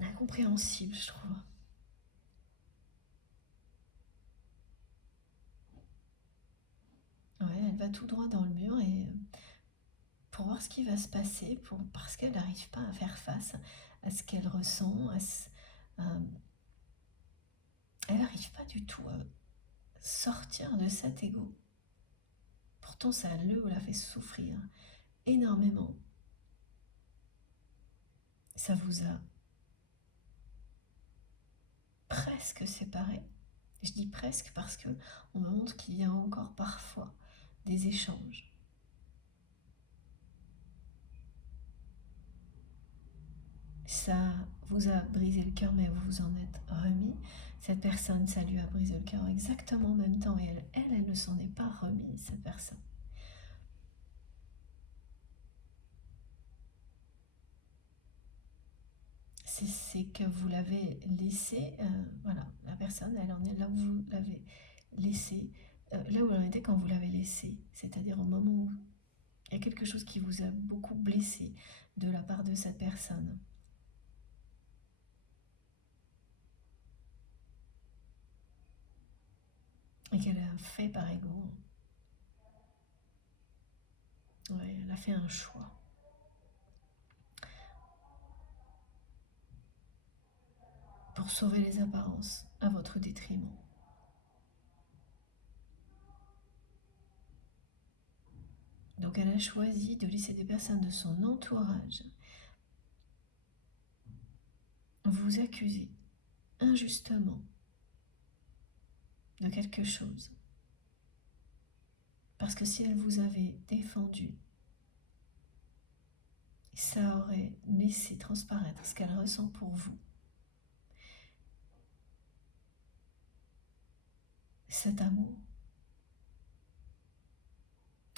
incompréhensible, je trouve. Ouais, elle va tout droit dans le mur et pour voir ce qui va se passer, parce qu'elle n'arrive pas à faire face à ce qu'elle ressent, elle n'arrive pas du tout à sortir de cet ego. Pourtant, ça l'a fait souffrir énormément. Ça vous a presque séparés. Je dis presque parce que on me montre qu'il y a encore parfois des échanges. Ça vous a brisé le cœur, mais vous vous en êtes remis. Cette personne, ça lui a brisé le cœur exactement en même temps, et elle ne s'en est pas remise, cette personne. C'est que vous l'avez laissé, voilà, la personne, elle en est là où vous l'avez laissé, là où elle en était quand vous l'avez laissé, c'est-à-dire au moment où il y a quelque chose qui vous a beaucoup blessé de la part de cette personne. Et qu'elle a fait par ego. Ouais, elle a fait un choix. Pour sauver les apparences à votre détriment. Donc elle a choisi de laisser des personnes de son entourage vous accuser injustement de quelque chose. Parce que si elle vous avait défendu, ça aurait laissé transparaître ce qu'elle ressent pour vous. Cet amour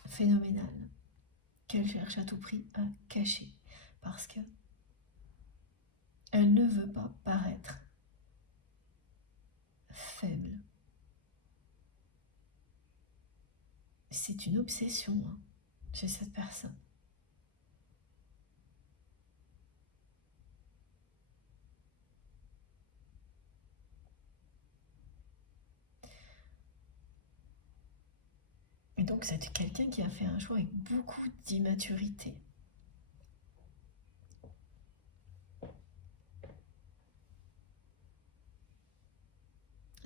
phénoménal qu'elle cherche à tout prix à cacher. Parce que elle ne veut pas paraître faible. C'est une obsession chez cette personne. Et donc c'est quelqu'un qui a fait un choix avec beaucoup d'immaturité.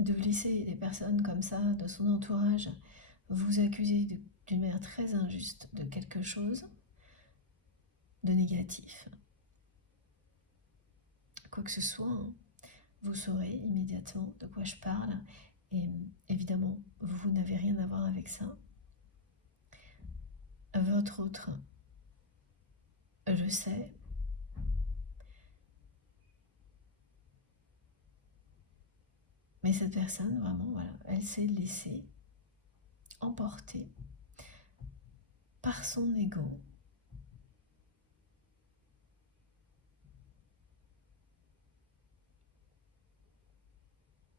De laisser des personnes comme ça, de son entourage, vous accuser d'une manière très injuste de quelque chose de négatif. Quoi que ce soit, vous saurez immédiatement de quoi je parle. Et évidemment, vous n'avez rien à voir avec ça. Votre autre, je sais. Mais cette personne, vraiment, voilà, elle s'est laissée emporter par son ego.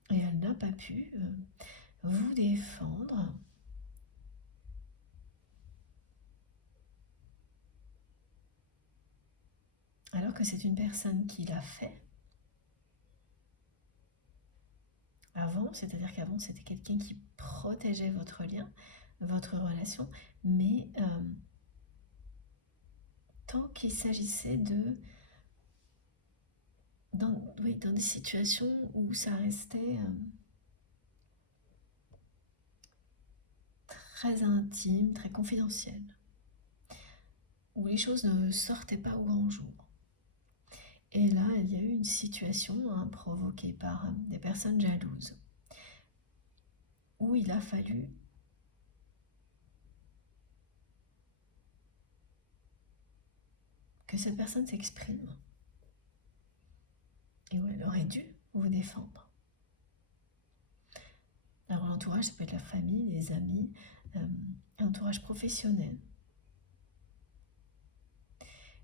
Et elle n'a pas pu vous défendre. Alors que c'est une personne qui l'a fait avant, c'est-à-dire qu'avant c'était quelqu'un qui protégeait votre lien, votre relation, mais tant qu'il s'agissait dans des situations où ça restait très intime, très confidentiel, où les choses ne sortaient pas au grand jour. Et là, il y a eu une situation provoquée par des personnes jalouses, où il a fallu que cette personne s'exprime. Et où elle aurait dû vous défendre. Alors l'entourage, ça peut être la famille, les amis, l'entourage professionnel.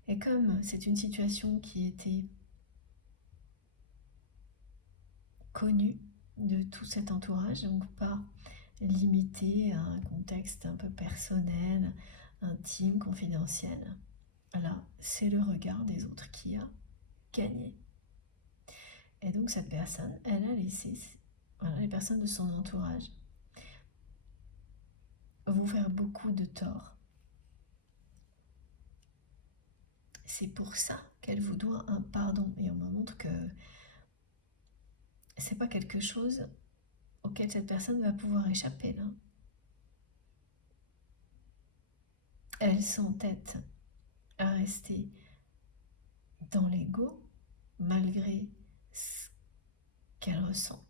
Et comme c'est une situation qui était connue de tout cet entourage, donc pas limitée à un contexte un peu personnel, intime, confidentiel, là, c'est le regard des autres qui a gagné. Et donc cette personne, elle a laissé les personnes de son entourage vous faire beaucoup de tort. C'est pour ça qu'elle vous doit un pardon. Et on me montre que c'est pas quelque chose auquel cette personne va pouvoir échapper là. Elle s'entête à rester dans l'ego malgré ce qu'elle ressent.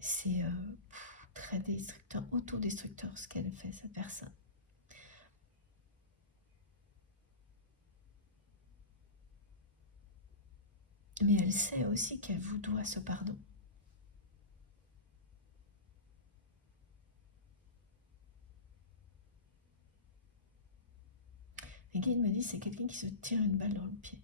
C'est très destructeur, autodestructeur ce qu'elle fait, cette personne. Mais elle sait aussi qu'elle vous doit ce pardon. Les guides me disent c'est quelqu'un qui se tire une balle dans le pied.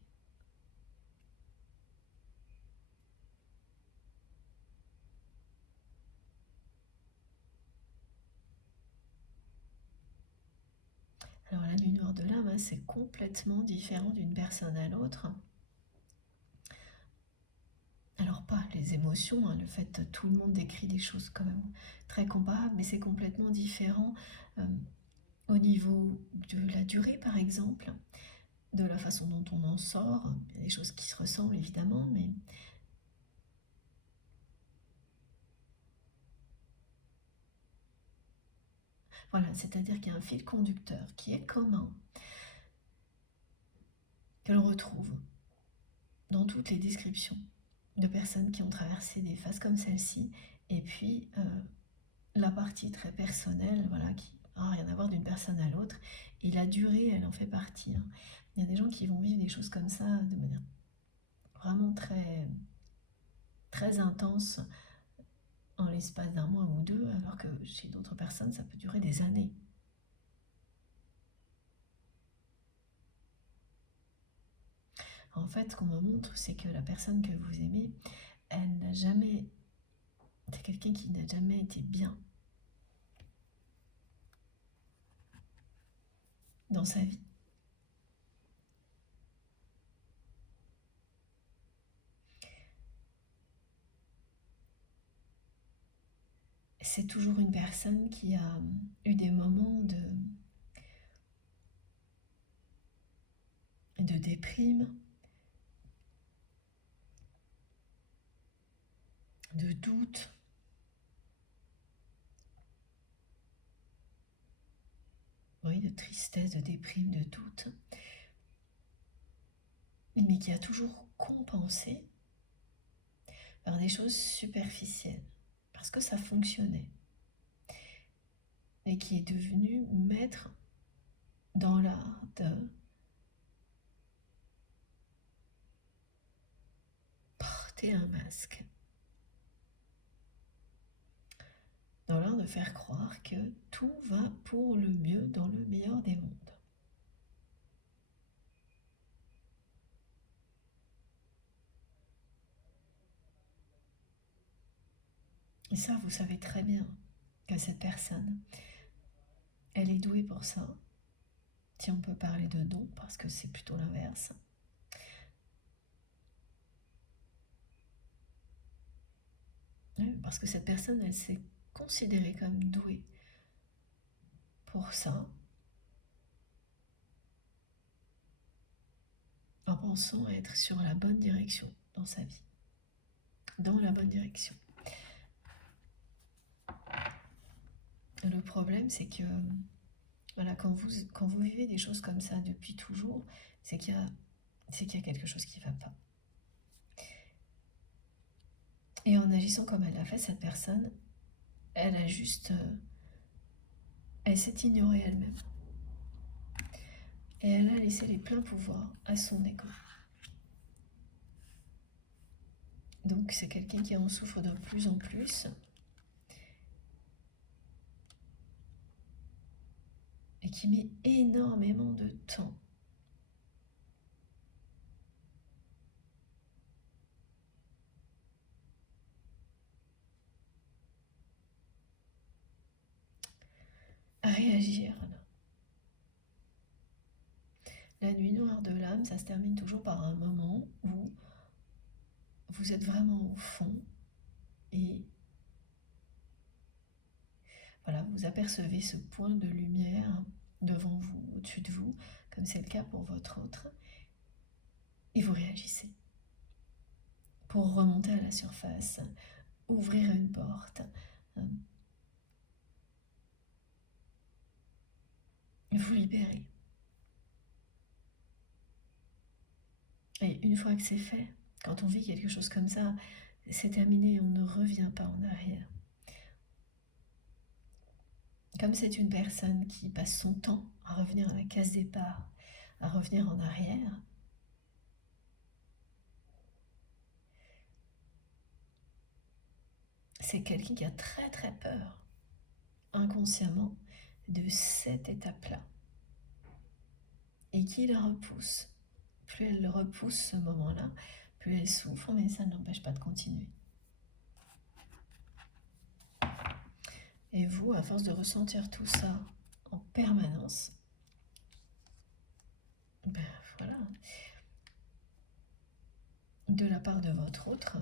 Alors la nuit noire de l'âme, c'est complètement différent d'une personne à l'autre. Alors pas les émotions, le fait tout le monde décrit des choses quand même très comparables, mais c'est complètement différent au niveau de la durée par exemple, de la façon dont on en sort. Il y a des choses qui se ressemblent évidemment, mais voilà, c'est-à-dire qu'il y a un fil conducteur qui est commun, que l'on retrouve dans toutes les descriptions de personnes qui ont traversé des phases comme celle-ci, et puis la partie très personnelle, voilà, qui n'a rien à voir d'une personne à l'autre, et la durée, elle en fait partie. Il y a des gens qui vont vivre des choses comme ça de manière vraiment très, très intense en l'espace d'un mois ou deux, alors que chez d'autres personnes, ça peut durer des années. En fait, ce qu'on me montre, c'est que la personne que vous aimez, elle n'a jamais... C'est quelqu'un qui n'a jamais été bien dans sa vie. C'est toujours une personne qui a eu des moments de déprime, de doute, oui, de tristesse, de déprime, de doute, mais qui a toujours compensé par des choses superficielles, parce que ça fonctionnait, et qui est devenu maître dans l'art de porter un masque, dans l'art de faire croire que tout va pour le mieux dans le meilleur des mondes. Et ça, vous savez très bien que cette personne, elle est douée pour ça, si on peut parler de don, parce que c'est plutôt l'inverse. Oui, parce que cette personne, elle s'est considérée comme douée pour ça, en pensant être sur la bonne direction dans sa vie, dans la bonne direction. Le problème, c'est que voilà, quand vous vivez des choses comme ça depuis toujours, c'est qu'il y a c'est qu'il y a quelque chose qui ne va pas. Et en agissant comme elle l'a fait, cette personne, elle a juste... elle s'est ignorée elle-même. Et elle a laissé les pleins pouvoirs à son ego. Donc c'est quelqu'un qui en souffre de plus en plus. Et qui met énormément de temps à réagir. La nuit noire de l'âme, ça se termine toujours par un moment où vous êtes vraiment au fond et voilà, vous apercevez ce point de lumière devant vous, au-dessus de vous, comme c'est le cas pour votre autre, et vous réagissez. Pour remonter à la surface, ouvrir une porte, vous libérer. Et une fois que c'est fait, quand on vit quelque chose comme ça, c'est terminé, on ne revient pas en arrière. Comme c'est une personne qui passe son temps à revenir à la case départ, à revenir en arrière, c'est quelqu'un qui a très très peur, inconsciemment, de cette étape-là. Et qui la repousse. Plus elle le repousse ce moment-là, plus elle souffre, mais ça ne l'empêche pas de continuer. Et vous, à force de ressentir tout ça en permanence, ben voilà, de la part de votre autre,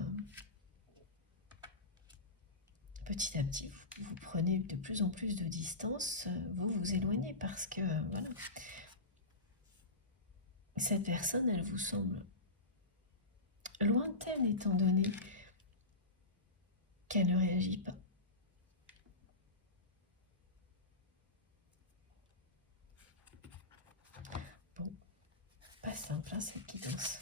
petit à petit, vous prenez de plus en plus de distance, vous vous éloignez parce que, voilà, cette personne, elle vous semble lointaine étant donné qu'elle ne réagit pas. Bon, pas simple, hein, cette guidance.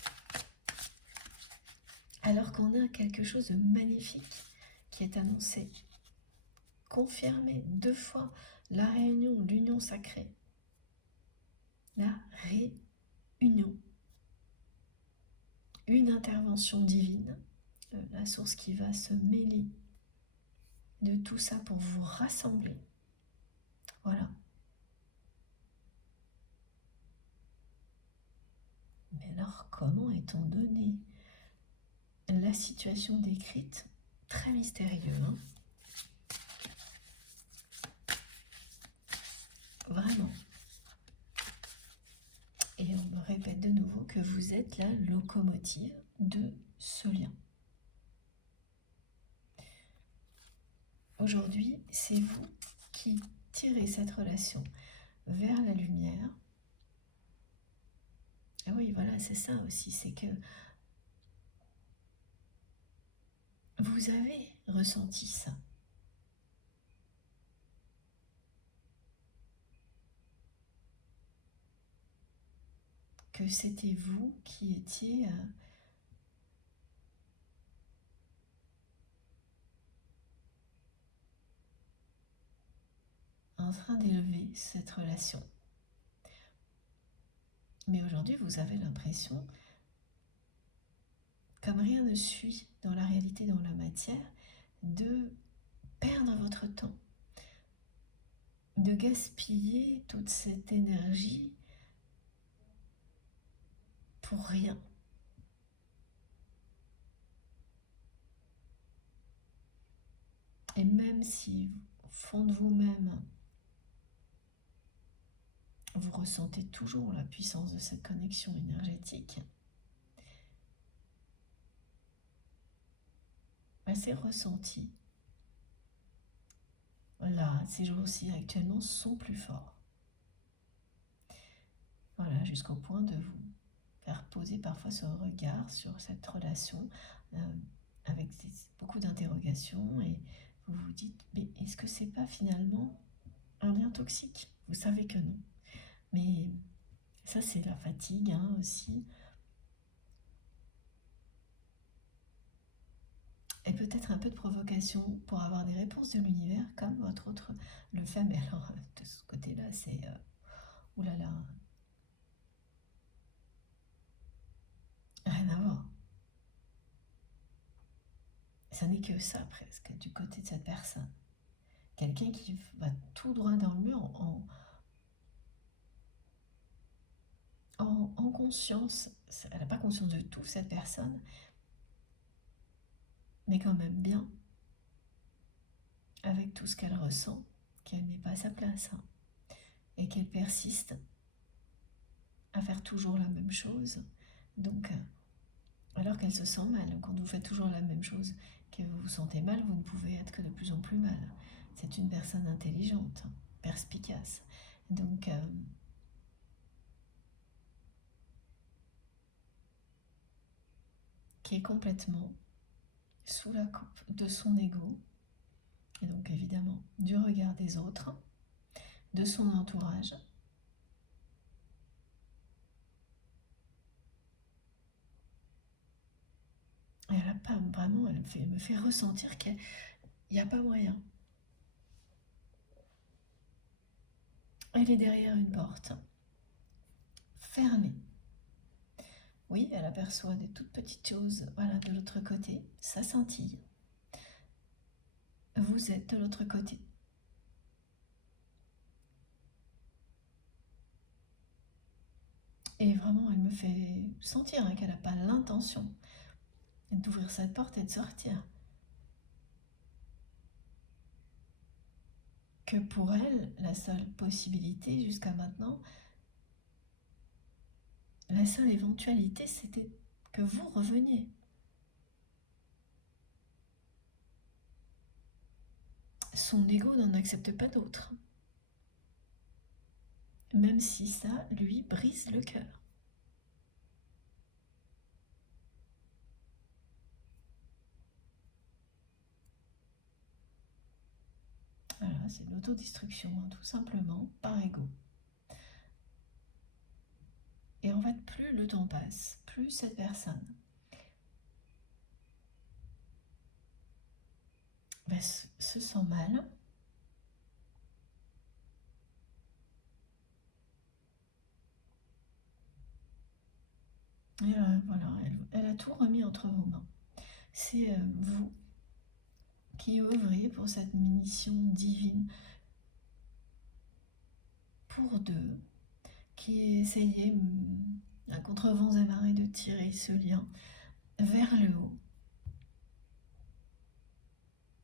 Alors qu'on a quelque chose de magnifique qui est annoncé, confirmé 2 fois, la réunion, l'union sacrée. La réunion. Une intervention divine, la source qui va se mêler de tout ça pour vous rassembler. Voilà. Mais alors, comment étant donné la situation décrite, très mystérieux, hein? Vraiment. Et on me répète de nouveau que vous êtes la locomotive de ce lien. Aujourd'hui, c'est vous qui tirez cette relation vers la lumière. Ah oui, voilà, c'est ça aussi, c'est que vous avez ressenti ça. Que c'était vous qui étiez en train d'élever cette relation. Mais aujourd'hui, vous avez l'impression, comme rien ne suit dans la réalité, dans la matière, de perdre votre temps, de gaspiller toute cette énergie pour rien. Et même si, au fond de vous-même, vous ressentez toujours la puissance de cette connexion énergétique, ces ressentis, là, ces jours-ci actuellement, sont plus forts. Voilà, jusqu'au point de vous faire poser parfois ce regard sur cette relation avec beaucoup d'interrogations et vous vous dites, mais est-ce que c'est pas finalement un lien toxique? Vous savez que non. Mais ça, c'est la fatigue hein, aussi et peut-être un peu de provocation pour avoir des réponses de l'univers, comme votre autre le fait. Mais alors, de ce côté-là, c'est... oulala, rien à voir. Ça n'est que ça, presque, du côté de cette personne. Quelqu'un qui va tout droit dans le mur en conscience. Elle n'a pas conscience de tout, cette personne, mais quand même bien, avec tout ce qu'elle ressent, qu'elle n'est pas à sa place, hein, et qu'elle persiste à faire toujours la même chose. Donc, alors qu'elle se sent mal, quand vous faites toujours la même chose, que vous vous sentez mal, vous ne pouvez être que de plus en plus mal. C'est une personne intelligente, perspicace. Donc, qui est complètement sous la coupe de son ego, et donc évidemment du regard des autres, de son entourage. Et elle a pas vraiment, elle me fait ressentir qu'il n'y a pas moyen. Elle est derrière une porte, fermée. Oui, elle aperçoit des toutes petites choses, voilà, de l'autre côté, ça scintille. Vous êtes de l'autre côté. Et vraiment, elle me fait sentir qu'elle n'a pas l'intention d'ouvrir cette porte et de sortir. Que pour elle, la seule possibilité jusqu'à maintenant, la seule éventualité, c'était que vous reveniez. Son ego n'en accepte pas d'autre. Même si ça lui brise le cœur. Voilà, c'est de l'autodestruction, hein, tout simplement, par ego. Et en fait, plus le temps passe, plus cette personne se sent mal. Et voilà, elle a tout remis entre vos mains. C'est vous qui œuvrez pour cette mission divine pour deux, qui essayez à contre vents et marées de tirer ce lien vers le haut.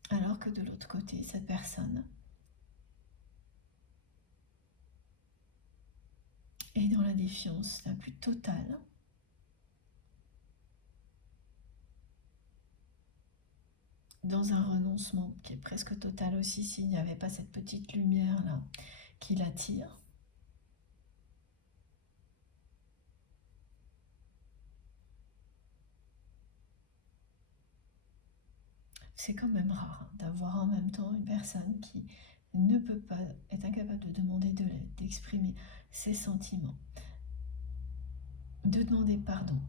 Alors que de l'autre côté, cette personne est dans la défiance la plus totale. Dans un renoncement qui est presque total aussi, s'il n'y avait pas cette petite lumière là qui l'attire. C'est quand même rare d'avoir en même temps une personne qui ne peut pas, est incapable de demander de l'aide, d'exprimer ses sentiments, de demander pardon.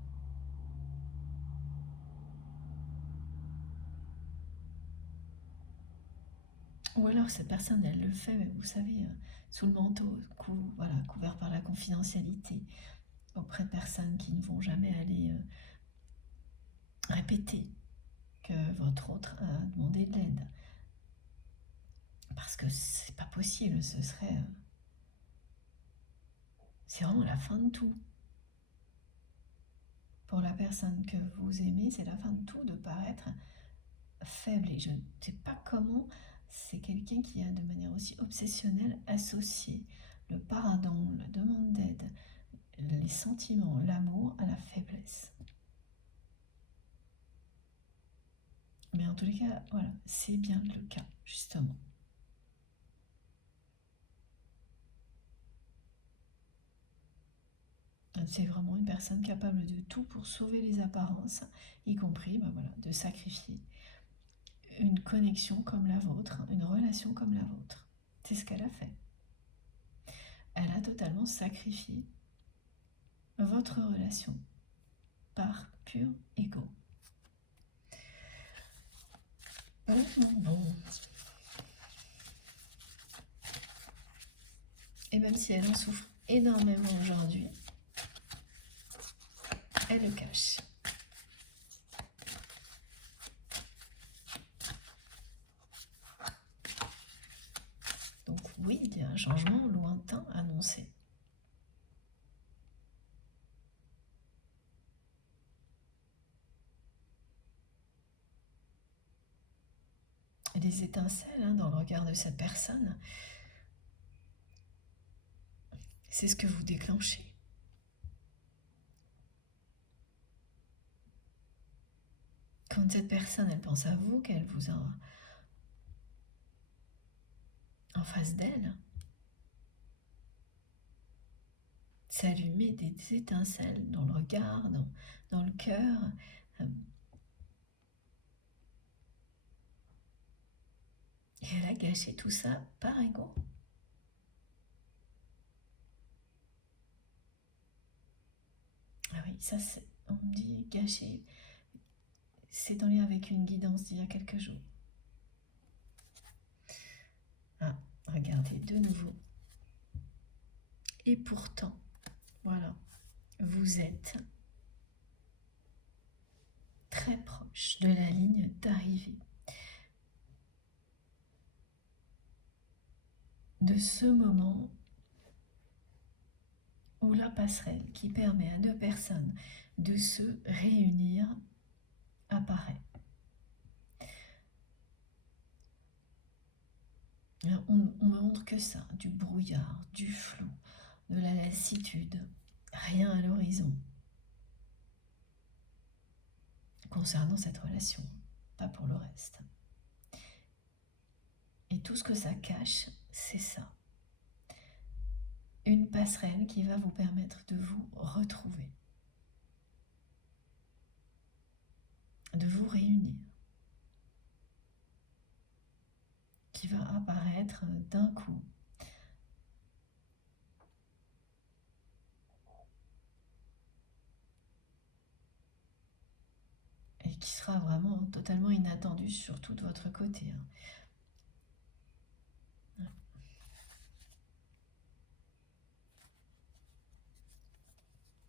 Ou alors cette personne, elle le fait, mais vous savez, sous le manteau, voilà, couvert par la confidentialité, auprès de personnes qui ne vont jamais aller répéter que votre autre a demandé de l'aide. Parce que c'est pas possible, ce serait... c'est vraiment la fin de tout. Pour la personne que vous aimez, c'est la fin de tout de paraître faible. Et je ne sais pas comment c'est quelqu'un qui a de manière aussi obsessionnelle associé le pardon, la demande d'aide, les sentiments, l'amour à la faiblesse. Mais en tous les cas, voilà, c'est bien le cas, justement. C'est vraiment une personne capable de tout pour sauver les apparences, y compris voilà, de sacrifier une connexion comme la vôtre, une relation comme la vôtre. C'est ce qu'elle a fait. Elle a totalement sacrifié votre relation par pur ego. Bon. Et même si elle en souffre énormément aujourd'hui, elle le cache. Donc oui, il y a un changement lointain annoncé. Et des étincelles dans le regard de cette personne, c'est ce que vous déclenchez. Quand cette personne, elle pense à vous, qu'elle vous a en face d'elle, ça lui met des étincelles dans le regard, dans le cœur. Et elle a gâché tout ça par ego. Ah oui, ça, on me dit gâché. C'est en lien avec une guidance d'il y a quelques jours. Ah, regardez de nouveau. Et pourtant, voilà, vous êtes très proche de la ligne d'arrivée. De ce moment où la passerelle qui permet à deux personnes de se réunir apparaît. On me montre que ça, du brouillard, du flou, de la lassitude, rien à l'horizon concernant cette relation, pas pour le reste. Et tout ce que ça cache, c'est ça. Une passerelle qui va vous permettre de vous retrouver, de vous réunir, qui va apparaître d'un coup. Et qui sera vraiment totalement inattendu, surtout de votre côté.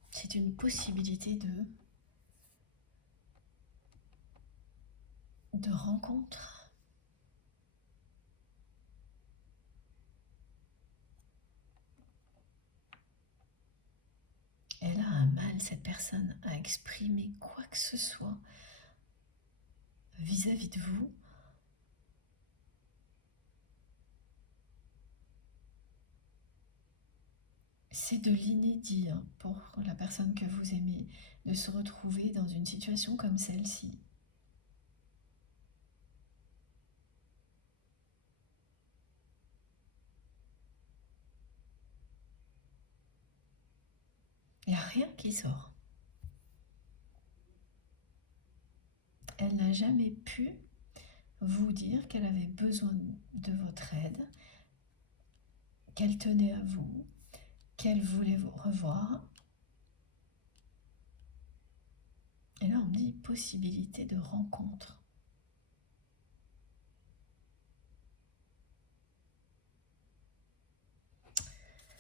C'est une possibilité de rencontre. Elle a un mal, cette personne, à exprimer quoi que ce soit vis-à-vis de vous. C'est de l'inédit pour la personne que vous aimez, de se retrouver dans une situation comme celle-ci. Il n'y a rien qui sort. Elle n'a jamais pu vous dire qu'elle avait besoin de votre aide, qu'elle tenait à vous, qu'elle voulait vous revoir. Et là, on me dit possibilité de rencontre.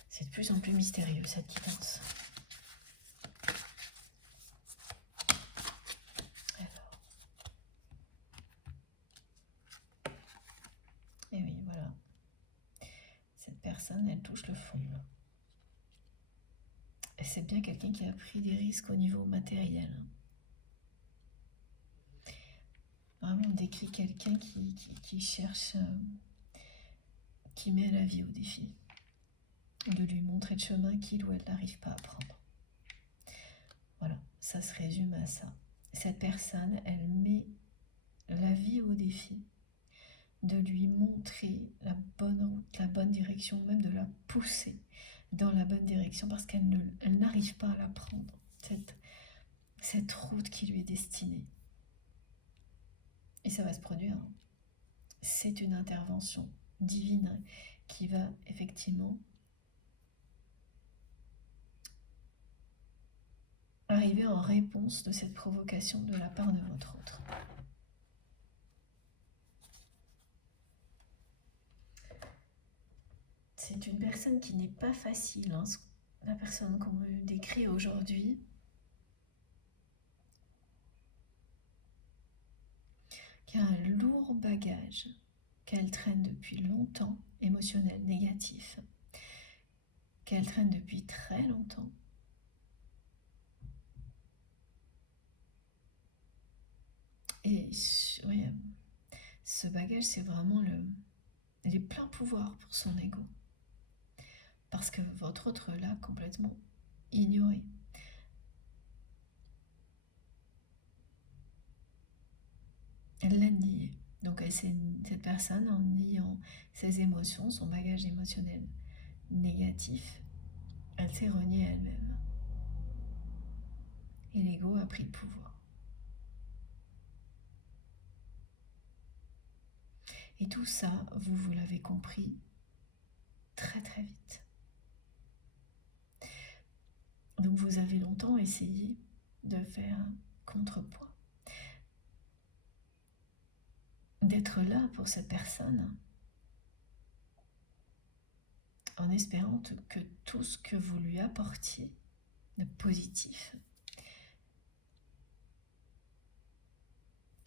C'est de plus en plus mystérieux, cette guidance. Alors. Et oui, voilà. Cette personne, elle touche le fond. Et c'est bien quelqu'un qui a pris des risques au niveau matériel. Vraiment, on décrit quelqu'un qui cherche, qui met la vie au défi. De lui montrer le chemin qu'il ou elle n'arrive pas à prendre. Voilà, ça se résume à ça. Cette personne, elle met la vie au défi, de lui montrer la bonne route, la bonne direction, même de la pousser dans la bonne direction parce qu'elle n'arrive pas à la prendre, cette route qui lui est destinée. Et ça va se produire. C'est une intervention divine qui va effectivement arriver en réponse de cette provocation de la part de votre autre. c'est une personne qui n'est pas facile, hein, la personne qu'on me décrit aujourd'hui. Qui a un lourd bagage qu'elle traîne depuis longtemps, émotionnel, négatif, qu'elle traîne depuis très longtemps. Et ouais, ce bagage, c'est vraiment les pleins pouvoirs pour son ego. Parce que votre autre l'a complètement ignoré. Elle l'a nié. Donc cette personne, en niant ses émotions, son bagage émotionnel négatif, elle s'est reniée elle-même. Et l'ego a pris le pouvoir. Et tout ça, vous l'avez compris très très vite. Donc vous avez longtemps essayé de faire un contrepoids, d'être là pour cette personne, en espérant que tout ce que vous lui apportiez de positif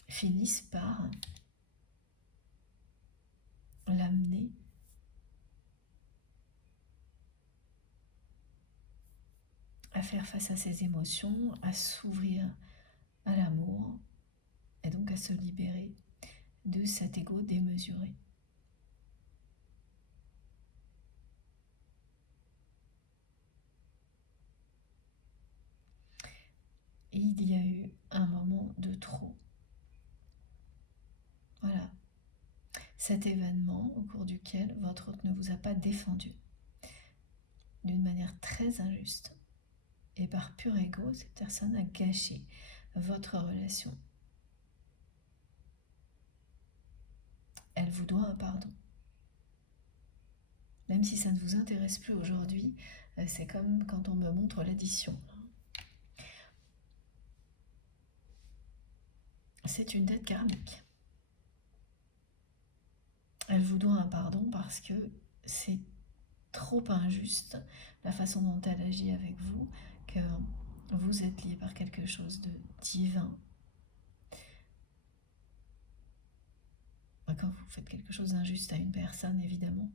finisse par l'amener à faire face à ses émotions, à s'ouvrir à l'amour et donc à se libérer de cet ego démesuré. Et il y a eu un moment de trop. Voilà. Cet événement au cours duquel votre hôte ne vous a pas défendu d'une manière très injuste. Et par pur ego, cette personne a gâché votre relation. Elle vous doit un pardon. Même si ça ne vous intéresse plus aujourd'hui, c'est comme quand on me montre l'addition. C'est une dette karmique. Elle vous doit un pardon parce que c'est trop injuste la façon dont elle agit avec vous, que vous êtes lié par quelque chose de divin. Quand vous faites quelque chose d'injuste à une personne, évidemment,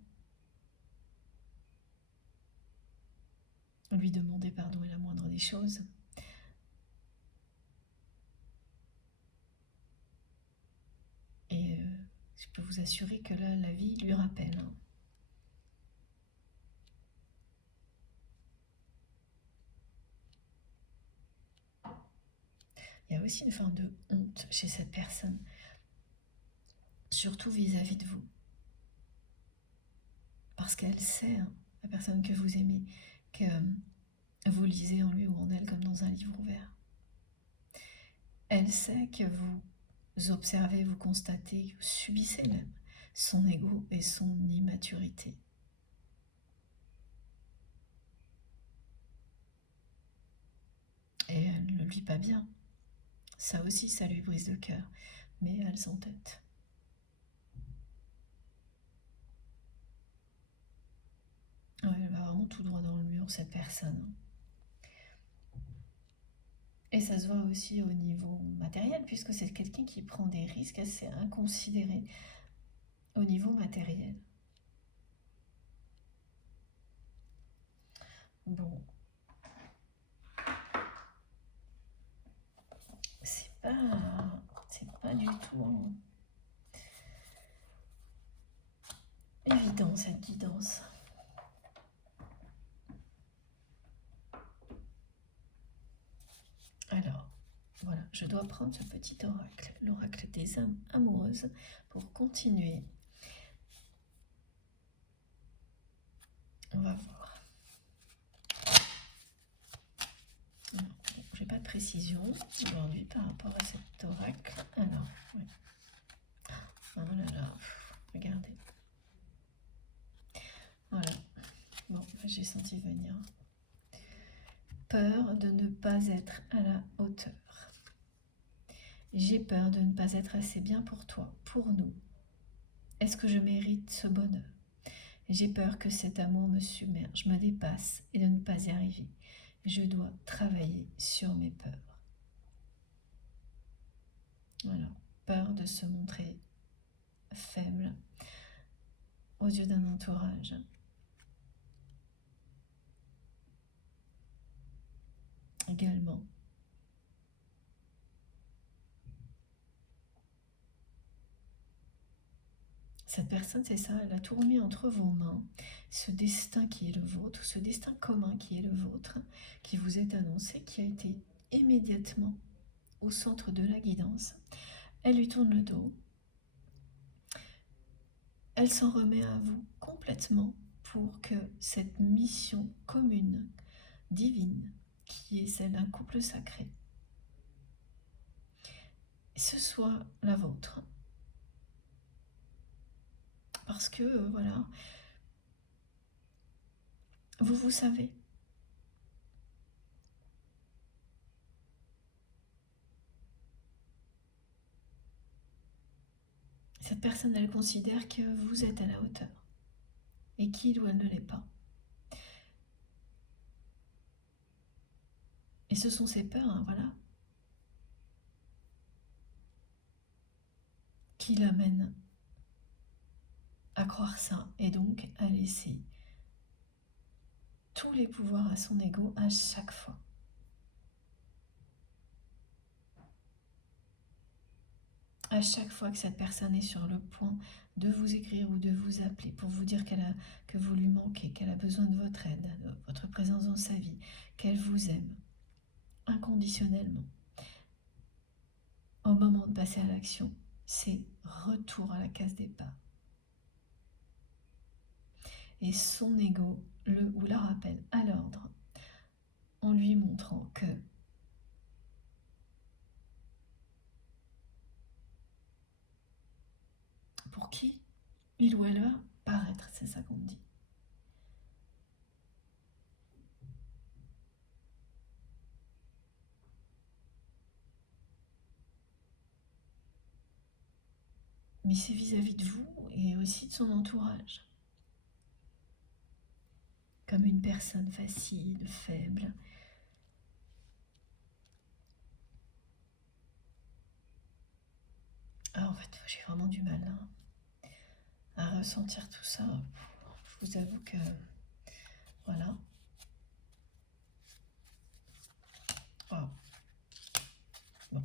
lui demander pardon est la moindre des choses. Et je peux vous assurer que là, la vie lui rappelle. Il y a aussi une forme de honte chez cette personne, surtout vis-à-vis de vous. Parce qu'elle sait, la personne que vous aimez, que vous lisez en lui ou en elle comme dans un livre ouvert. Elle sait que vous observez, vous constatez, vous subissez même son ego et son immaturité. Et elle ne le vit pas bien. Ça aussi, ça lui brise le cœur. Mais elle s'entête. Ouais, elle va vraiment tout droit dans le mur, cette personne. Et ça se voit aussi au niveau matériel, puisque c'est quelqu'un qui prend des risques assez inconsidérés au niveau matériel. Bon. C'est pas du tout évident, cette guidance. Alors, voilà, je dois prendre ce petit oracle, l'oracle des âmes amoureuses, pour continuer. On va voir. J'ai pas de précision aujourd'hui par rapport à cet oracle. Alors, ouais. Oh là là, regardez. Voilà. Bon, j'ai senti venir. Peur de ne pas être à la hauteur. J'ai peur de ne pas être assez bien pour toi, pour nous. Est-ce que je mérite ce bonheur? J'ai peur que cet amour me submerge, me dépasse et de ne pas y arriver. Je dois travailler sur mes peurs. Voilà, peur de se montrer faible aux yeux d'un entourage. Également, cette personne, c'est ça, elle a tout remis entre vos mains, ce destin qui est le vôtre, ce destin commun qui est le vôtre, qui vous est annoncé, qui a été immédiatement au centre de la guidance. Elle lui tourne le dos, elle s'en remet à vous complètement pour que cette mission commune, divine, qui est celle d'un couple sacré, ce soit la vôtre. Parce que, voilà, vous savez. Cette personne, elle considère que vous êtes à la hauteur. Et qu'il ou elle ne l'est pas. Et ce sont ces peurs, hein, voilà, qui l'amènent à croire ça et donc à laisser tous les pouvoirs à son ego à chaque fois. À chaque fois que cette personne est sur le point de vous écrire ou de vous appeler pour vous dire que vous lui manquez, qu'elle a besoin de votre aide, de votre présence dans sa vie, qu'elle vous aime inconditionnellement, au moment de passer à l'action, c'est retour à la case départ. Et son ego le ou la rappelle à l'ordre en lui montrant que pour qui il ou elle va paraître, c'est ça qu'on dit. Mais c'est vis-à-vis de vous et aussi de son entourage. Comme une personne facile, faible. Ah, en fait, j'ai vraiment du mal à ressentir tout ça. Je vous avoue que, voilà. Oh. Bon.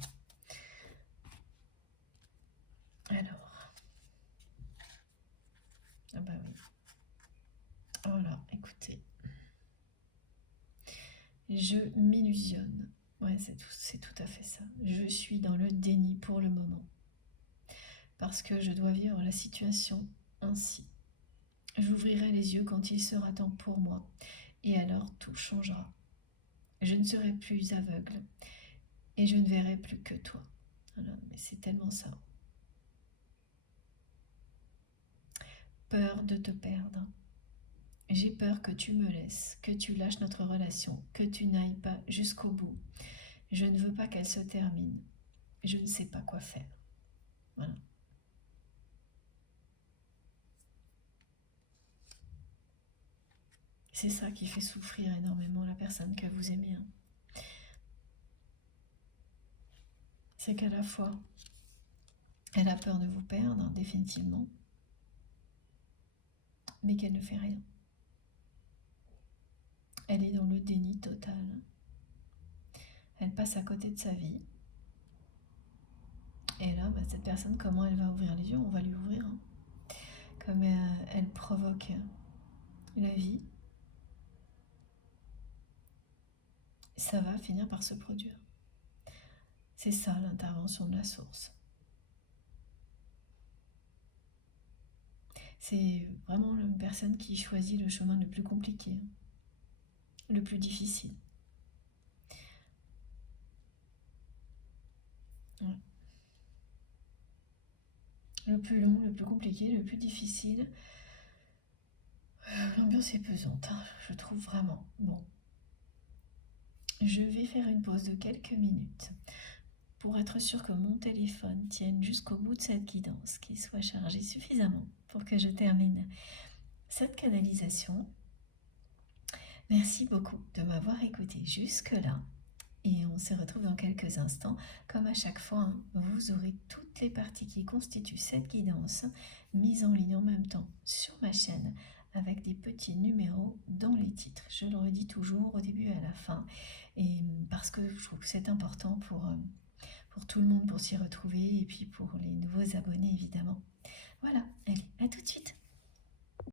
Alors. Ah bah oui. Voilà, écoutez. Je m'illusionne. Ouais, c'est tout à fait ça. Je suis dans le déni pour le moment. Parce que je dois vivre la situation ainsi. J'ouvrirai les yeux quand il sera temps pour moi, et alors tout changera. Je ne serai plus aveugle, et je ne verrai plus que toi. Voilà, mais c'est tellement ça. Peur de te perdre. J'ai peur que tu me laisses, que tu lâches notre relation, que tu n'ailles pas jusqu'au bout. Je ne veux pas qu'elle se termine. Je ne sais pas quoi faire. Voilà. C'est ça qui fait souffrir énormément la personne que vous aimez. Hein. C'est qu'à la fois, elle a peur de vous perdre, hein, définitivement, mais qu'elle ne fait rien. Elle est dans le déni total. Elle passe à côté de sa vie. Et là, bah, cette personne, comment elle va ouvrir les yeux? On va lui ouvrir. Hein. Comme elle provoque la vie, ça va finir par se produire. C'est ça l'intervention de la source. C'est vraiment une personne qui choisit le chemin le plus compliqué, le plus difficile. Ouais. Le plus long, le plus compliqué, le plus difficile. L'ambiance est pesante, hein, je trouve vraiment. Bon. Je vais faire une pause de quelques minutes pour être sûr que mon téléphone tienne jusqu'au bout de cette guidance, qu'il soit chargé suffisamment pour que je termine cette canalisation. Merci beaucoup de m'avoir écouté jusque-là. Et on se retrouve dans quelques instants. Comme à chaque fois, hein, vous aurez toutes les parties qui constituent cette guidance mises en ligne en même temps sur ma chaîne avec des petits numéros dans les titres. Je le redis toujours au début et à la fin, et parce que je trouve que c'est important pour tout le monde pour s'y retrouver et puis pour les nouveaux abonnés évidemment. Voilà, allez, à tout de suite.